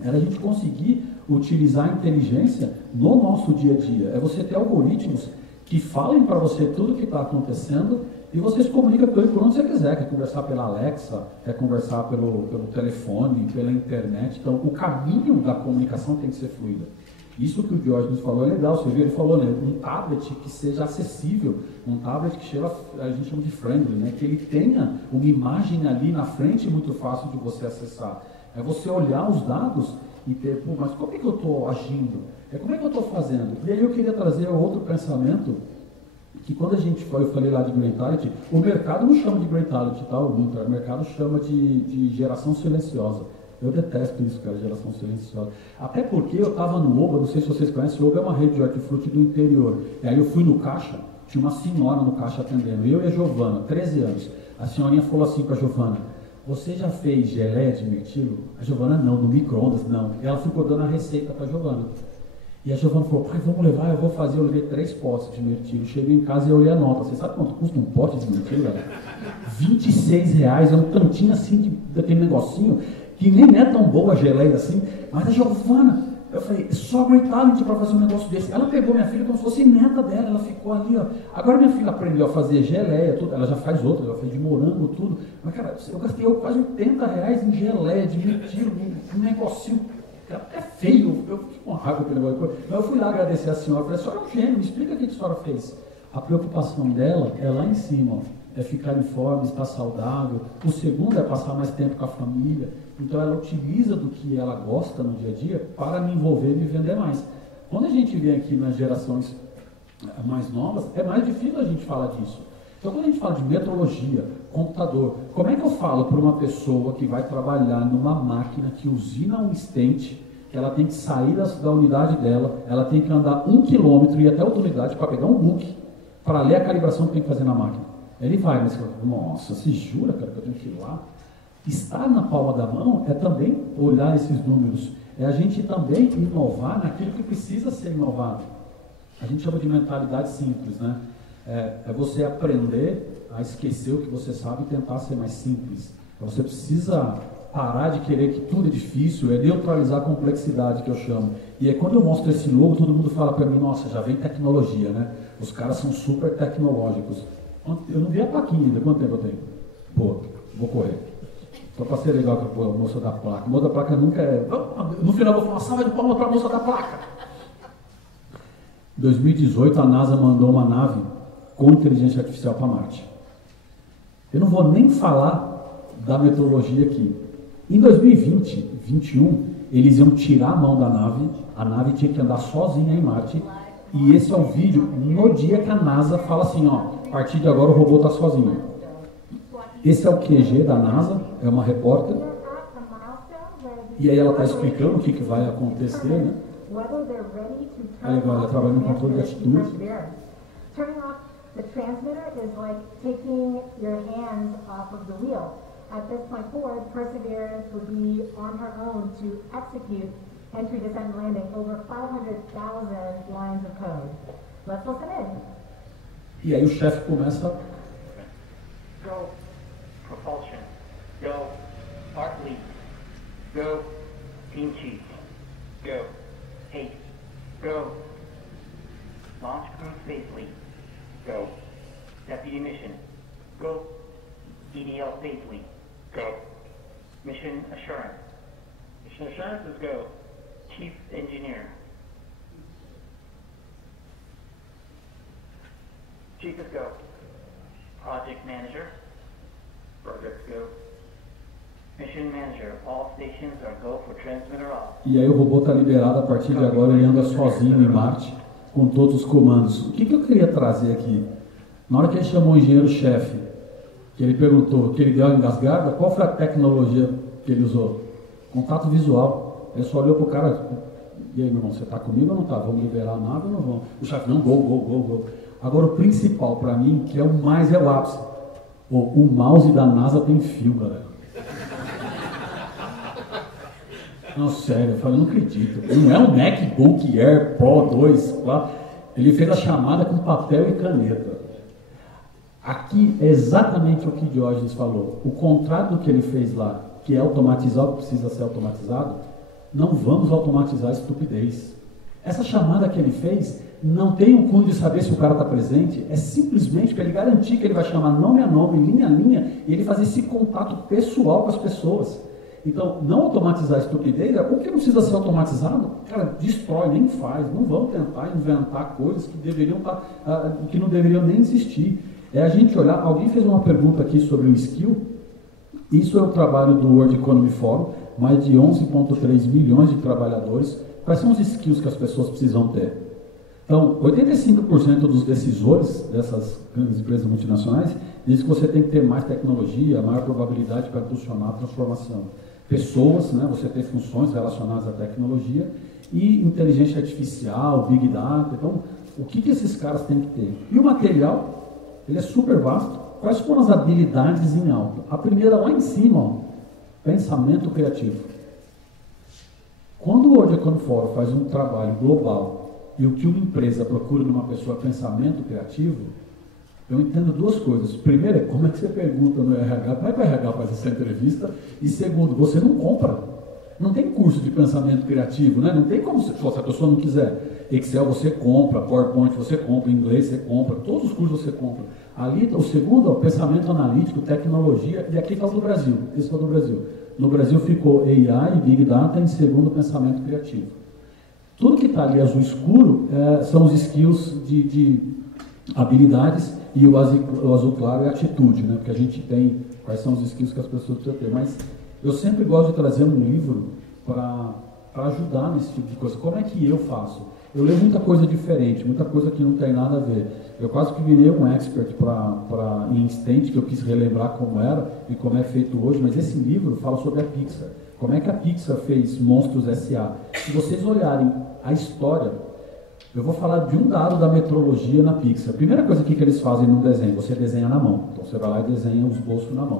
Era a gente conseguir utilizar a inteligência no nosso dia a dia, é você ter algoritmos que falem para você tudo o que está acontecendo e você se comunica com ele por onde você quiser, quer conversar pela Alexa, quer conversar pelo telefone, pela internet. Então, o caminho da comunicação tem que ser fluida. Isso que o Diógenes falou é legal, você viu, ele falou, né, um tablet que seja acessível, um tablet que a gente chama de friendly, né, que ele tenha uma imagem ali na frente muito fácil de você acessar. É você olhar os dados e ter, pô, mas como é que eu estou agindo? Como é que eu estou fazendo? E aí eu queria trazer outro pensamento, que quando a gente foi, eu falei lá de Greentality, o mercado não chama de Greentality, tá? O mercado chama de geração silenciosa. Eu detesto isso, cara, geração silenciosa. Até porque eu estava no Oba, não sei se vocês conhecem, o Oba é uma rede de hortifruti do interior. E aí eu fui no caixa, tinha uma senhora no caixa atendendo, eu e a Giovana, 13 anos. A senhorinha falou assim para a Giovana, você já fez geleia de mirtilo? A Giovana, não, no micro-ondas, não. E ela ficou dando a receita para a Giovana. E a Giovana falou, pai, vamos levar, eu vou fazer. Eu levei 3 potes de mirtilo. Cheguei em casa e eu olhei a nota. Você sabe quanto custa um pote de mirtilo, galera? R$26, é um tantinho assim, daquele negocinho, que nem é tão boa a geleia assim. Mas a Giovana, eu falei, só Greentality para fazer um negócio desse. Ela pegou minha filha como se fosse neta dela, ela ficou ali, ó. Agora minha filha aprendeu a fazer geleia, tudo. Ela já faz outra, ela fez de morango, tudo. Mas, cara, eu gastei quase R$80 em geleia de mirtilo, um negocinho. É feio, eu fiquei com raiva pelo negócio. Mas eu fui lá agradecer a senhora, falei, a senhora é um gênio, me explica o que a senhora fez. A preocupação dela é lá em cima, ó, é ficar em forma, estar saudável. O segundo é passar mais tempo com a família. Então ela utiliza do que ela gosta no dia a dia para me envolver e me vender mais. Quando a gente vem aqui nas gerações mais novas, é mais difícil a gente falar disso. Então quando a gente fala de metrologia, computador, como é que eu falo para uma pessoa que vai trabalhar numa máquina que usina um estente, que ela tem que sair da unidade dela, ela tem que andar 1 quilômetro e ir até outra unidade para pegar um book, para ler a calibração que tem que fazer na máquina. Ele vai, mas nossa, se jura, cara, que eu tenho que ir lá? Estar na palma da mão é também olhar esses números, é a gente também inovar naquilo que precisa ser inovado. A gente chama de mentalidade simples, né? É você aprender a esquecer o que você sabe e tentar ser mais simples. Você precisa parar de querer que tudo é difícil, é neutralizar a complexidade, que eu chamo. E aí quando eu mostro esse logo, todo mundo fala para mim, nossa, já vem tecnologia, né? Os caras são super tecnológicos. Eu não vi a plaquinha ainda, quanto tempo eu tenho? Pô, vou correr. Só para ser legal com a moça da placa. A moça da placa nunca é... No final eu vou falar uma salva de palmas para a moça da placa. Em 2018, a NASA mandou uma nave com inteligência artificial para Marte. Eu não vou nem falar da meteorologia aqui. Em 2020, 2021, eles iam tirar a mão da nave, a nave tinha que andar sozinha em Marte, e esse é o vídeo no dia que a NASA fala assim, ó, a partir de agora o robô está sozinho. Esse é o QG da NASA, é uma repórter, e aí ela está explicando o que vai acontecer, né? Aí ela trabalha no controle de atitude. The transmitter is like taking your hands off of the wheel. At this point forward, Perseverance would be on her own to execute entry, descent, and landing over 500,000 lines of code. Let's listen in. E aí o chefe começa... Go. Propulsion. Go. Arc lead. Go. Team chief. Go. Haste. Go. Launch crew safely. Go. Deputy mission. Go. EDL safely. Go. Mission assurance. Mission assurance is go. Chief engineer. Chief is go. Project manager. Projects go. Mission manager. All stations are go for transmitter off. E aí o robô está liberado a partir de agora, ele anda sozinho em Marte, com todos os comandos. O que eu queria trazer aqui? Na hora que ele chamou o engenheiro-chefe, que ele perguntou, que ele deu a engasgada, qual foi a tecnologia que ele usou? Contato visual. Ele só olhou para o cara, e aí, meu irmão, você está comigo ou não está? Vamos liberar a nave ou não vamos? O chefe, não, go. Agora, o principal para mim, que é o mais, é o ápice. O mouse da NASA tem fio, galera. Não, sério, eu falei, não acredito. Não é um MacBook Air Pro 2, lá. Ele fez a chamada com papel e caneta. Aqui é exatamente o que Diógenes falou. O contrário do que ele fez lá, que é automatizar o que precisa ser automatizado, não vamos automatizar a estupidez. Essa chamada que ele fez não tem o cunho de saber se o cara está presente, é simplesmente para ele garantir que ele vai chamar nome a nome, linha a linha, e ele fazer esse contato pessoal com as pessoas. Então, não automatizar a estupidez, o que não precisa ser automatizado, cara, destrói, nem faz. Não vamos tentar inventar coisas que deveriam que não deveriam nem existir. É a gente olhar, alguém fez uma pergunta aqui sobre o skill, isso é o trabalho do World Economic Forum, mais de 11,3 milhões de trabalhadores. Quais são os skills que as pessoas precisam ter? Então, 85% dos decisores dessas grandes empresas multinacionais dizem que você tem que ter mais tecnologia, maior probabilidade para impulsionar a transformação. Pessoas, né, você ter funções relacionadas à tecnologia e inteligência artificial, Big Data. Então, o que esses caras têm que ter? E o material, ele é super vasto. Quais foram as habilidades em alta? A primeira lá em cima, ó, pensamento criativo. Quando o World Economic Forum faz um trabalho global e o que uma empresa procura numa pessoa é pensamento criativo, eu entendo duas coisas. Primeiro, como é que você pergunta no RH, como é que o RH faz essa entrevista? E segundo, você não compra. Não tem curso de pensamento criativo, né? Não tem como, se a pessoa não quiser. Excel você compra, PowerPoint você compra, inglês você compra, todos os cursos você compra. Ali, o segundo, pensamento analítico, tecnologia, e aqui está o do Brasil. Esse é o do Brasil. No Brasil ficou AI e Big Data em segundo, pensamento criativo. Tudo que está ali azul escuro são os skills de habilidades, e o azul claro é atitude, né? Porque a gente tem quais são os skills que as pessoas precisam ter. Mas eu sempre gosto de trazer um livro para ajudar nesse tipo de coisa. Como é que eu faço? Eu leio muita coisa diferente, muita coisa que não tem nada a ver. Eu quase que virei um expert em Instant, que eu quis relembrar como era e como é feito hoje, mas esse livro fala sobre a Pixar. Como é que a Pixar fez Monstros S.A. Se vocês olharem a história, eu vou falar de um dado da metrologia na Pixar. A primeira coisa que eles fazem no desenho, você desenha na mão. Então você vai lá e desenha os bolsos na mão.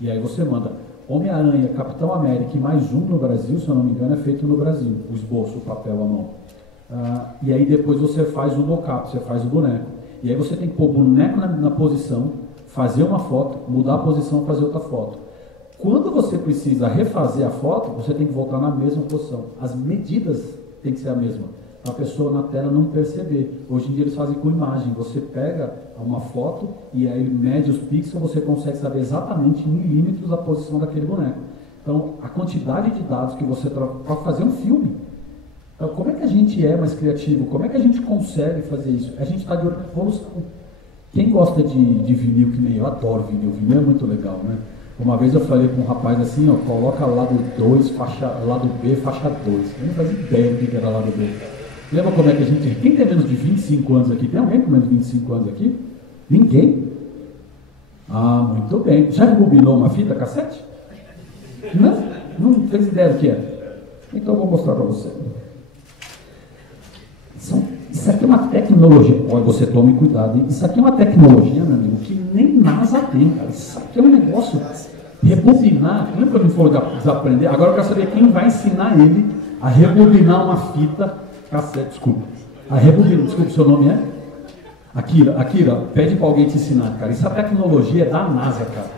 E aí você manda Homem-Aranha, Capitão América e mais um no Brasil, se eu não me engano, é feito no Brasil. O esboço, o papel à mão. E aí depois você faz o mockup, você faz o boneco. E aí você tem que pôr o boneco na posição, fazer uma foto, mudar a posição, fazer outra foto. Quando você precisa refazer a foto, você tem que voltar na mesma posição. As medidas têm que ser a mesma. para a pessoa na tela não perceber. Hoje em dia eles fazem com imagem. Você pega uma foto e aí mede os pixels, você consegue saber exatamente em milímetros a posição daquele boneco. Então, a quantidade de dados que você para fazer um filme. Então, como é que a gente é mais criativo? Como é que a gente consegue fazer isso? A gente está de olho na evolução. Quem gosta de vinil, que nem eu adoro vinil. Vinil é muito legal, né? Uma vez eu falei com um rapaz assim, ó, coloca lado 2, lado B, faixa 2. Eu não fazia ideia do que era lado B. Lembra como é que a gente... Quem tem menos de 25 anos aqui? Tem alguém com menos de 25 anos aqui? Ninguém? Ah, muito bem. Já rebobinou uma fita cassete? Não? Não fez ideia do que é? Então eu vou mostrar para você. Isso aqui é uma tecnologia. Olha, você tome cuidado, hein? Isso aqui é uma tecnologia, meu amigo, que nem NASA tem, cara. Isso aqui é um negócio. Rebobinar. Lembra quando ele falou desaprender? Agora eu quero saber quem vai ensinar ele a rebobinar uma fita cassete. Desculpa. A rebobinar. Desculpa, seu nome é? Akira, pede para alguém te ensinar, cara. Isso é tecnologia da NASA, cara.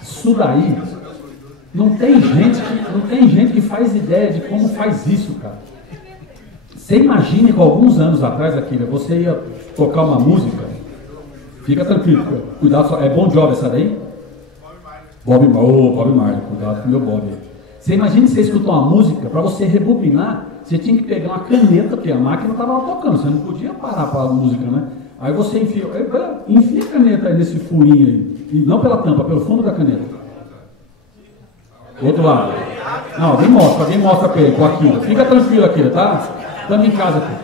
Isso daí. Não tem gente que faz ideia de como faz isso, cara. Você imagine que alguns anos atrás, Akira, você ia tocar uma música. Fica tranquilo, cuidado só. É Bon Jovi essa daí? Bob Marley, cuidado com o meu Bob. Você imagina se você escutar uma música, para você rebobinar, você tinha que pegar uma caneta, porque a máquina estava tocando, você não podia parar para a música, né? Aí você enfia a caneta aí nesse furinho aí, e não pela tampa, pelo fundo da caneta. Outro lado. Não, alguém mostra para ele, com a Akira. Fica tranquilo, Akira, tá? Estamos em casa aqui.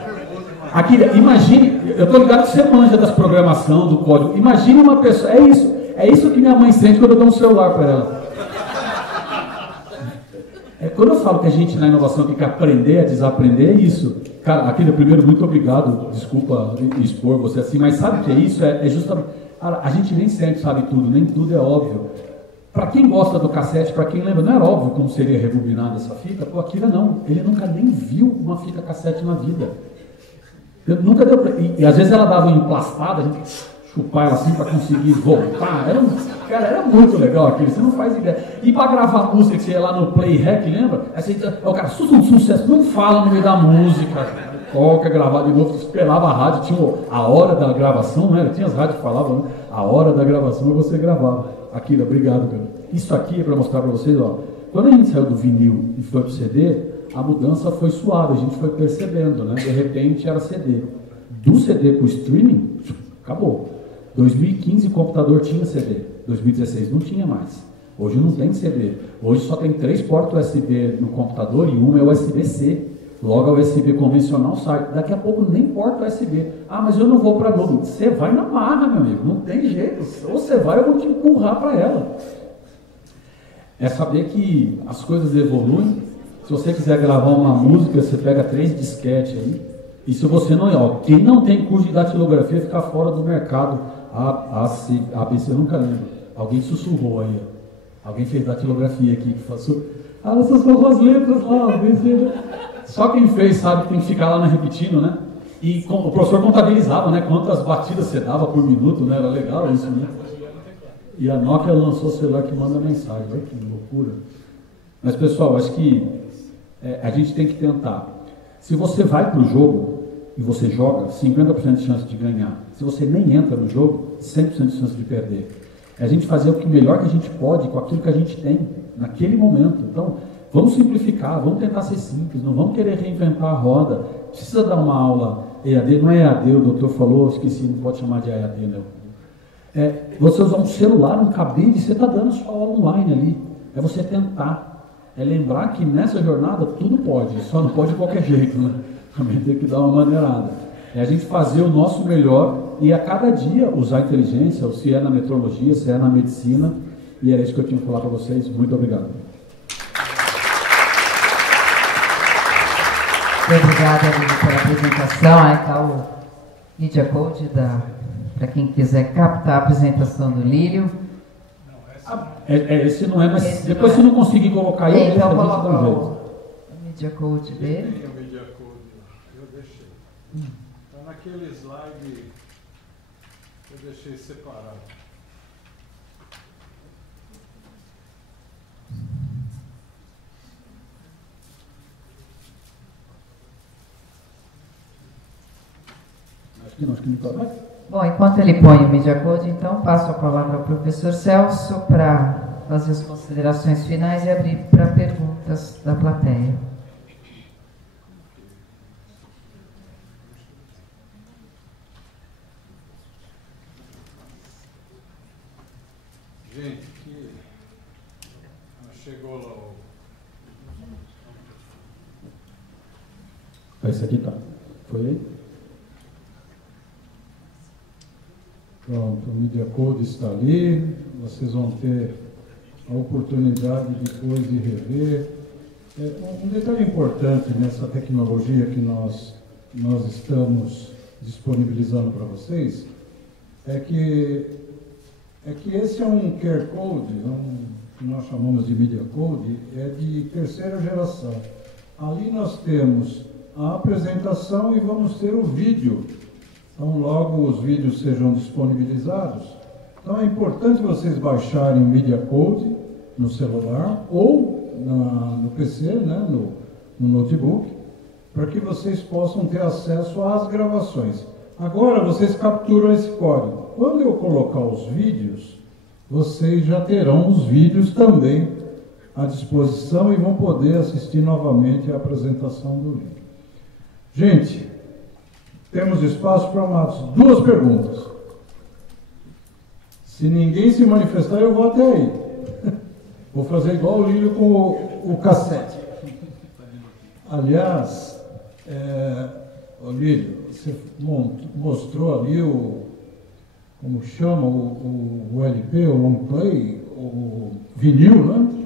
Akira, imagine, eu estou ligado que você manja das programação, do código. Imagine uma pessoa, é isso que minha mãe sente quando eu dou um celular para ela. Quando eu falo que a gente na inovação tem que aprender a desaprender, é isso. Cara, Akira, primeiro, muito obrigado, desculpa expor você assim, mas sabe o que é isso? É justamente, cara, a gente nem sempre sabe tudo, nem tudo é óbvio. Para quem gosta do cassete, para quem lembra, não era óbvio como seria rebobinada essa fita. Pô, Akira não, ele nunca nem viu uma fita cassete na vida. Nunca deu pra... e às vezes ela dava uma emplastada, a gente chupar ela assim para conseguir voltar. Era muito legal aquilo, você não faz ideia. E para gravar música, que você ia lá no Playhack, lembra? Aí você, o cara, sucesso, não fala no meio da música. Toca, gravar de novo, esperava a rádio, tinha a hora da gravação, né? Tinha as rádios que falavam, né? A hora da gravação e você gravava. Akira, obrigado, cara. Isso aqui é para mostrar para vocês, ó. Quando a gente saiu do vinil e foi pro CD, a mudança foi suave, a gente foi percebendo, né? De repente era CD. Do CD pro streaming, acabou. 2015 o computador tinha CD, 2016 não tinha mais. Hoje não tem CD. Hoje só tem 3 portas USB no computador e uma é USB-C. Logo a USB convencional sai. Daqui a pouco nem porta USB. Ah, mas eu não vou para a nuvem. Você vai na marra, meu amigo. Não tem jeito. Ou você vai, eu vou te empurrar para ela. É saber que as coisas evoluem. Se você quiser gravar uma música, você pega 3 disquetes aí. E se você não... Ó, quem não tem curso de datilografia fica fora do mercado. ABC, eu nunca lembro. Alguém sussurrou aí. Ó. Alguém fez datilografia aqui. Que passou. Ah, essas são as letras lá. ABC. Só quem fez sabe que tem que ficar lá repetindo, né? E o professor contabilizava, né? Quantas batidas você dava por minuto, né? Era legal isso, né? E a Nokia lançou o celular que manda mensagem. Olha que loucura. Mas, pessoal, acho que a gente tem que tentar. Se você vai para o jogo e você joga, 50% de chance de ganhar. Se você nem entra no jogo, 100% de chance de perder. É a gente fazer o melhor que a gente pode com aquilo que a gente tem, naquele momento. Então, vamos simplificar, vamos tentar ser simples, não vamos querer reinventar a roda. Precisa dar uma aula EAD, não é EAD, o doutor falou, esqueci, não pode chamar de EAD, não. Você usar um celular, um cabide, você está dando sua aula online ali. É você tentar. É lembrar que nessa jornada tudo pode, só não pode de qualquer jeito, né? Também tem que dar uma maneirada. É a gente fazer o nosso melhor e a cada dia usar a inteligência, se é na metrologia, se é na medicina. E era isso que eu tinha que falar para vocês. Muito obrigado. Obrigada, Lílio, pela apresentação. Aí está o Media Code para quem quiser captar a apresentação do Lílio. Esse não é, mas depois se não conseguir colocar ele, então a gente coloca dá um jeito. o Media Code dele. Tem o Media Code, eu deixei. Está naquele slide, eu deixei separado. que não está mais. Bom, enquanto ele põe o Media Code, então, passo a palavra ao professor Celso para fazer as considerações finais e abrir para perguntas da plateia. Gente, chegou lá o... Esse aqui tá. Foi aí? Pronto, o Media Code está ali, vocês vão ter a oportunidade depois de rever. Um detalhe importante nessa tecnologia que nós estamos disponibilizando para vocês é que esse é um QR Code, que nós chamamos de Media Code, é de terceira geração. Ali nós temos a apresentação e vamos ter o vídeo. Então, logo os vídeos sejam disponibilizados. Então, é importante vocês baixarem o Media Code no celular ou no PC, né, no notebook, para que vocês possam ter acesso às gravações. Agora, vocês capturam esse código. Quando eu colocar os vídeos, vocês já terão os vídeos também à disposição e vão poder assistir novamente a apresentação do vídeo. Gente, temos espaço para umas 2 perguntas. Se ninguém se manifestar, eu vou até aí. Vou fazer igual o Lílio com o cassete. Aliás, Lílio, você mostrou ali como chama, o LP, o long play, o vinil, né?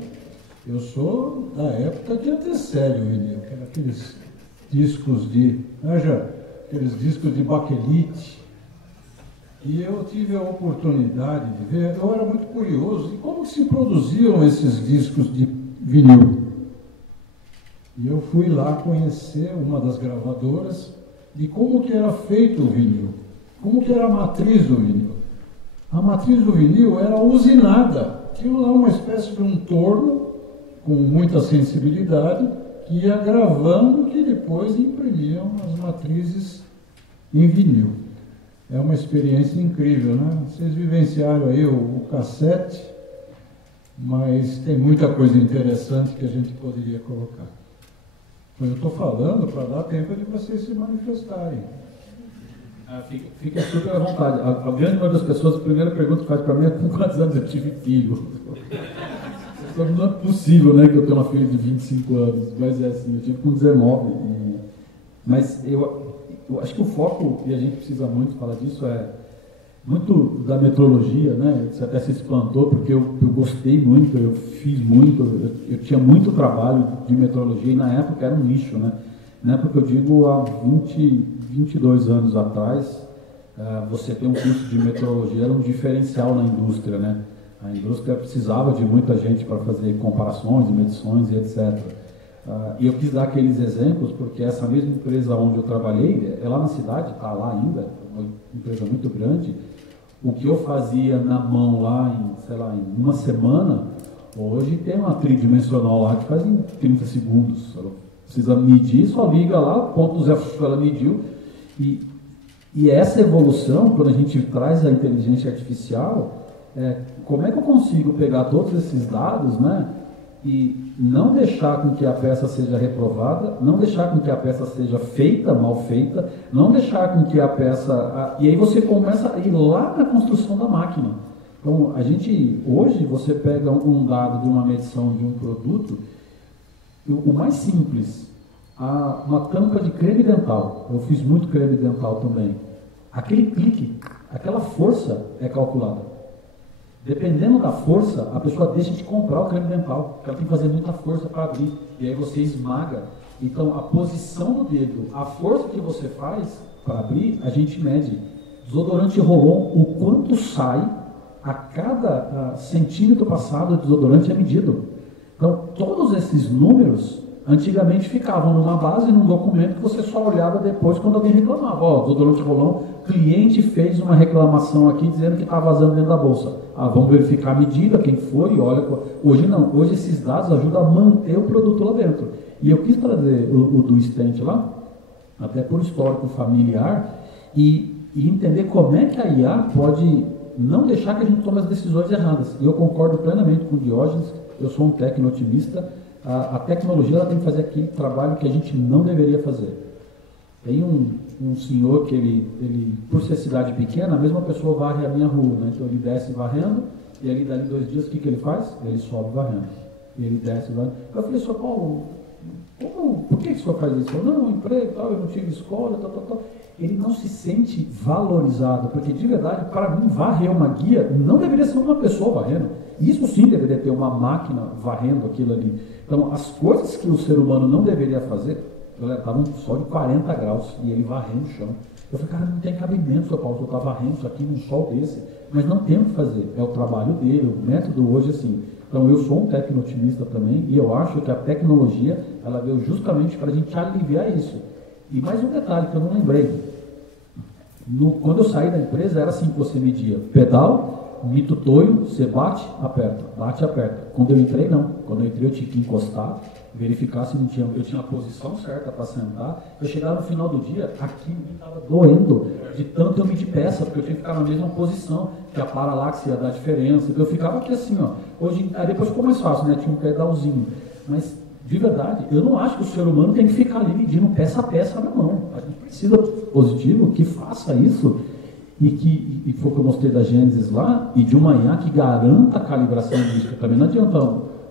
Eu sou da época que antecede o vinil, que era aqueles discos aqueles discos de baquelite. E eu tive a oportunidade de ver, eu era muito curioso de como se produziam esses discos de vinil. E eu fui lá conhecer uma das gravadoras de como que era feito o vinil, como que era a matriz do vinil. A matriz do vinil era usinada, tinha lá uma espécie de um torno com muita sensibilidade que ia gravando, que depois imprimiam as matrizes em vinil. É uma experiência incrível, né? Vocês vivenciaram aí o cassete, mas tem muita coisa interessante que a gente poderia colocar. Eu estou falando para dar tempo de vocês se manifestarem. Fica super à vontade. A grande maioria das pessoas, a primeira pergunta que faz para mim é com quantos anos eu tive filho. Não é possível, né, que eu tenha uma filha de 25 anos, mas é assim, eu tive com 19. Mas eu acho que o foco, e a gente precisa muito falar disso, é muito da metrologia, né? Você até se espantou, porque eu gostei muito, eu fiz muito, eu tinha muito trabalho de metrologia, e na época era um nicho, né? Na época, eu digo, há 22 anos atrás, você ter um curso de metrologia era um diferencial na indústria, né? A indústria precisava de muita gente para fazer comparações, medições e etc. E eu quis dar aqueles exemplos porque essa mesma empresa onde eu trabalhei, é lá na cidade, está lá ainda, uma empresa muito grande. O que eu fazia na mão lá em uma semana, hoje tem uma tridimensional lá que faz em 30 segundos. Ela precisa medir, só liga lá, ponto Zé, ela mediu. E essa evolução, quando a gente traz a inteligência artificial, como é que eu consigo pegar todos esses dados, né, e não deixar com que a peça seja reprovada, não deixar com que a peça seja feita, mal feita, não deixar com que a peça... E aí você começa a ir lá na construção da máquina. Então, hoje, você pega um dado de uma medição de um produto, o mais simples, uma tampa de creme dental, eu fiz muito creme dental também, aquele clique, aquela força é calculada. Dependendo da força, a pessoa deixa de comprar o creme dental, porque ela tem que fazer muita força para abrir, e aí você esmaga. Então, a posição do dedo, a força que você faz para abrir, a gente mede. Desodorante Rolon, o quanto sai a cada centímetro passado de desodorante é medido. Então, todos esses números, antigamente ficavam numa base, num documento que você só olhava depois quando alguém reclamava. Desodorante Rolon, cliente fez uma reclamação aqui dizendo que está vazando dentro da bolsa. Vamos verificar a medida, quem foi, olha. Hoje não, hoje esses dados ajudam a manter o produto lá dentro. E eu quis trazer o do stent lá, até por histórico familiar, e e entender como é que a IA pode não deixar que a gente tome as decisões erradas. E eu concordo plenamente com o Diógenes, eu sou um tecno-otimista, a tecnologia ela tem que fazer aquele trabalho que a gente não deveria fazer. Tem um senhor que ele, por ser cidade pequena, a mesma pessoa varre a minha rua, né? Então ele desce varrendo, e ali dali 2 dias, o que ele faz? Ele sobe varrendo. E ele desce varrendo. Eu falei, Sr. Paulo, por que o senhor faz isso? Eu, não, emprego, tal, eu não tive escola, tal. Ele não se sente valorizado, porque de verdade, para mim, varrer uma guia não deveria ser uma pessoa varrendo. Isso sim deveria ter uma máquina varrendo aquilo ali. Então, as coisas que o ser humano não deveria fazer, estava um sol de 40 graus e ele varrendo o chão. Eu falei, cara, não tem cabimento, Sr. Paulo, eu estou varrendo isso aqui num sol desse. Mas não tem o que fazer, é o trabalho dele, o método hoje assim. Então, eu sou um tecno-otimista também e eu acho que a tecnologia, ela veio justamente para a gente aliviar isso. E mais um detalhe que eu não lembrei. Quando eu saí da empresa, era assim que você media. Pedal, mito toio, você bate, aperta. Bate, aperta. Quando eu entrei, não. Quando eu entrei, eu tinha que encostar, verificar se eu tinha a posição certa para sentar. Eu chegava no final do dia, aqui me estava doendo de tanto eu medir peça, porque eu tinha que ficar na mesma posição, que a paralaxe ia dar diferença. Eu ficava aqui assim, ó. Aí depois ficou mais fácil, né? Tinha um pedalzinho. Mas, de verdade, eu não acho que o ser humano tem que ficar ali medindo peça a peça na mão. A gente precisa de um dispositivo que faça isso e foi o que eu mostrei da Gênesis lá, e de uma IA que garanta a calibração disso. Também não adianta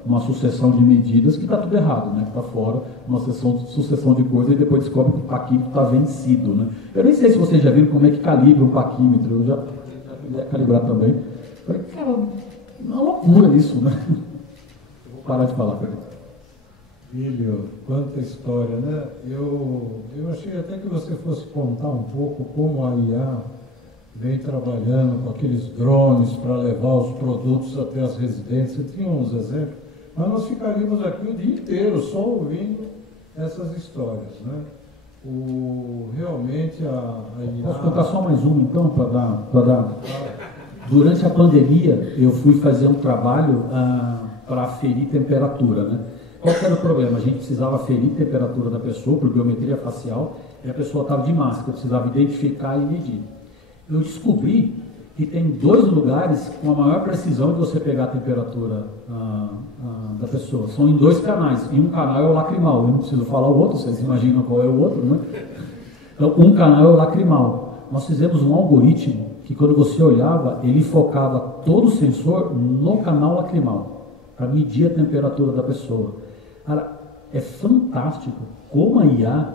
uma sucessão de medidas que está tudo errado, né? Que está fora, uma sucessão de coisas e depois descobre que o paquímetro está vencido, né? Eu nem sei se vocês já viram como é que calibra um paquímetro, eu já queria calibrar também. Falei, cara, é uma loucura isso, né? Eu vou parar de falar, peraí. Filho, quanta história, né? Eu achei até que você fosse contar um pouco como a IA vem trabalhando com aqueles drones para levar os produtos até as residências. Você tinha uns exemplos, mas nós ficaríamos aqui o dia inteiro só ouvindo essas histórias, né? Realmente a IA... Posso contar só mais uma, então, para dar... Durante a pandemia, eu fui fazer um trabalho para aferir temperatura, né? Qual que era o problema? A gente precisava aferir a temperatura da pessoa por biometria facial e a pessoa estava de máscara, eu precisava identificar e medir. Eu descobri que tem 2 lugares com a maior precisão de você pegar a temperatura da pessoa. São em 2 canais, e um canal é o lacrimal, eu não preciso falar o outro, vocês imaginam qual é o outro, né? Então, um canal é o lacrimal. Nós fizemos um algoritmo que quando você olhava, ele focava todo o sensor no canal lacrimal, para medir a temperatura da pessoa. Cara, é fantástico como a IA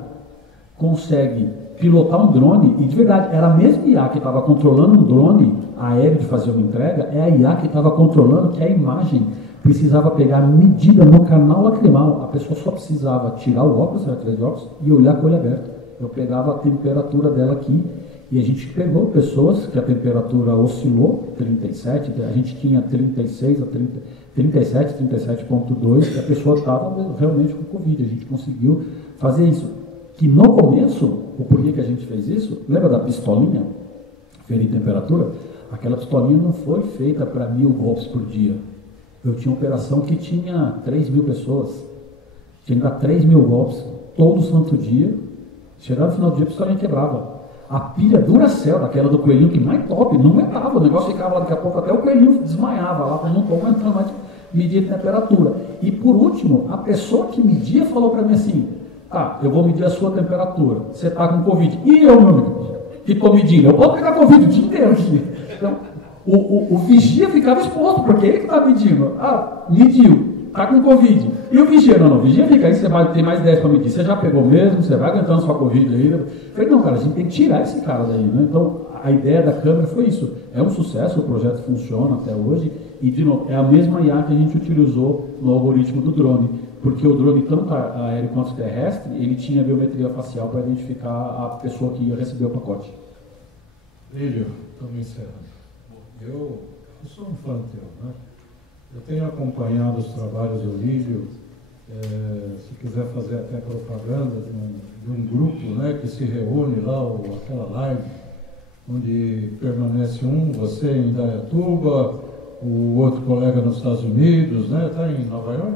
consegue pilotar um drone, e de verdade, era a mesma IA que estava controlando um drone aéreo de fazer uma entrega, é a IA que estava controlando que a imagem precisava pegar medida no canal lacrimal. A pessoa só precisava tirar o óculos, era 3 óculos, e olhar com o olho aberto. Eu pegava a temperatura dela aqui, e a gente pegou pessoas que a temperatura oscilou, 37, a gente tinha 36 a 37, 37,2, e a pessoa estava realmente com Covid. A gente conseguiu fazer isso. Que no começo, o porquê que a gente fez isso, lembra da pistolinha, ferir temperatura? Aquela pistolinha não foi feita para 1000 golpes por dia. Eu tinha uma operação que tinha 3.000 pessoas, tinha que dar 3.000 golpes todo santo dia. Chegava no final do dia, a pistolinha quebrava. A pilha Duracell, daquela do coelhinho, que mais top, não aguentava, o negócio ficava lá, daqui a pouco até o coelhinho desmaiava lá, não estou aguentando mais medir a temperatura. E por último, a pessoa que media falou para mim assim, tá, eu vou medir a sua temperatura, você está com Covid. E eu, meu amigo, que estou medindo? Eu posso pegar Covid o dia inteiro aqui. Então, o vigia ficava exposto, porque ele que está medindo. Ah, mediu, está com Covid. E o vigia? Não, o vigia fica aí, você vai ter mais 10 para medir. Você já pegou mesmo, você vai aguentando sua Covid aí. Eu falei, não, cara, a gente tem que tirar esse cara daí, né? Então, a ideia da câmera foi isso. É um sucesso, o projeto funciona até hoje. E, de novo, é a mesma IA que a gente utilizou no algoritmo do drone. Porque o drone, tanto aéreo quanto terrestre, ele tinha biometria facial para identificar a pessoa que ia receber o pacote. Lílio, estamos encerrando. Eu sou um fã teu, né? Eu tenho acompanhado os trabalhos do Lílio, se quiser fazer até propaganda de um grupo, né, que se reúne lá, aquela live, onde permanece você em Indaiatuba, o outro colega nos Estados Unidos, né? Está em Nova York?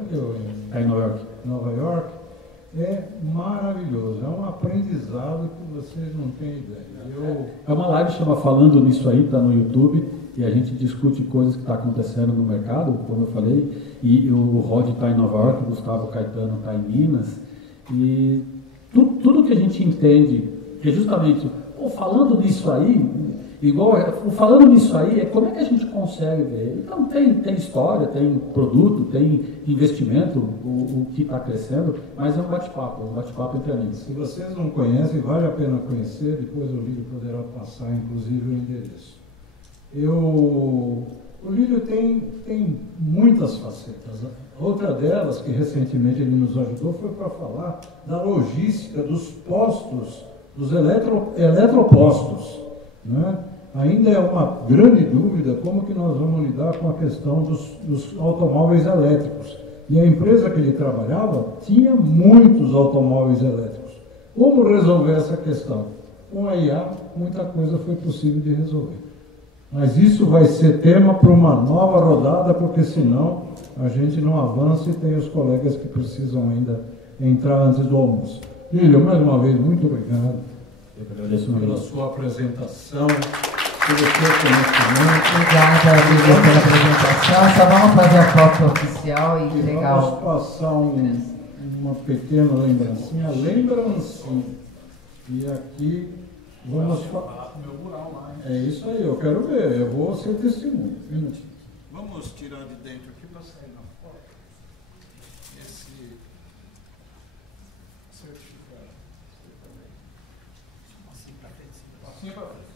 Está em Nova York. Nova York. é maravilhoso, é um aprendizado que vocês não têm ideia. É uma live que chama Falando Nisso Aí, está no YouTube, e a gente discute coisas que estão acontecendo no mercado, como eu falei, e o Rod está em Nova York, o Gustavo Caetano está em Minas, e tudo que a gente entende, que é justamente, falando nisso aí, falando nisso aí, é como é que a gente consegue ver. Então tem história, tem produto, tem investimento, o que está crescendo, mas é um bate-papo entre amigos. Se vocês não conhecem, vale a pena conhecer, depois o Lírio poderá passar, inclusive, o endereço. O Lírio tem muitas facetas. Outra delas, que recentemente ele nos ajudou, foi para falar da logística dos postos, dos eletropostos, né? Ainda é uma grande dúvida como que nós vamos lidar com a questão dos automóveis elétricos. E a empresa que ele trabalhava tinha muitos automóveis elétricos. Como resolver essa questão? Com a IA, muita coisa foi possível de resolver. Mas isso vai ser tema para uma nova rodada, porque senão a gente não avança e tem os colegas que precisam ainda entrar antes do almoço. Lírio, mais uma vez, muito obrigado. Eu agradeço pela sua apresentação, pelo seu conhecimento. Obrigada, Lírio, pela apresentação. Só vamos fazer a foto oficial e entregar vamos passar uma pequena lembrancinha. E aqui vamos falar. É isso aí, eu quero ver, eu vou ser testemunho. Vamos tirar de dentro aqui para sair na foto. Esse certificado. Assim para frente. Assim para frente.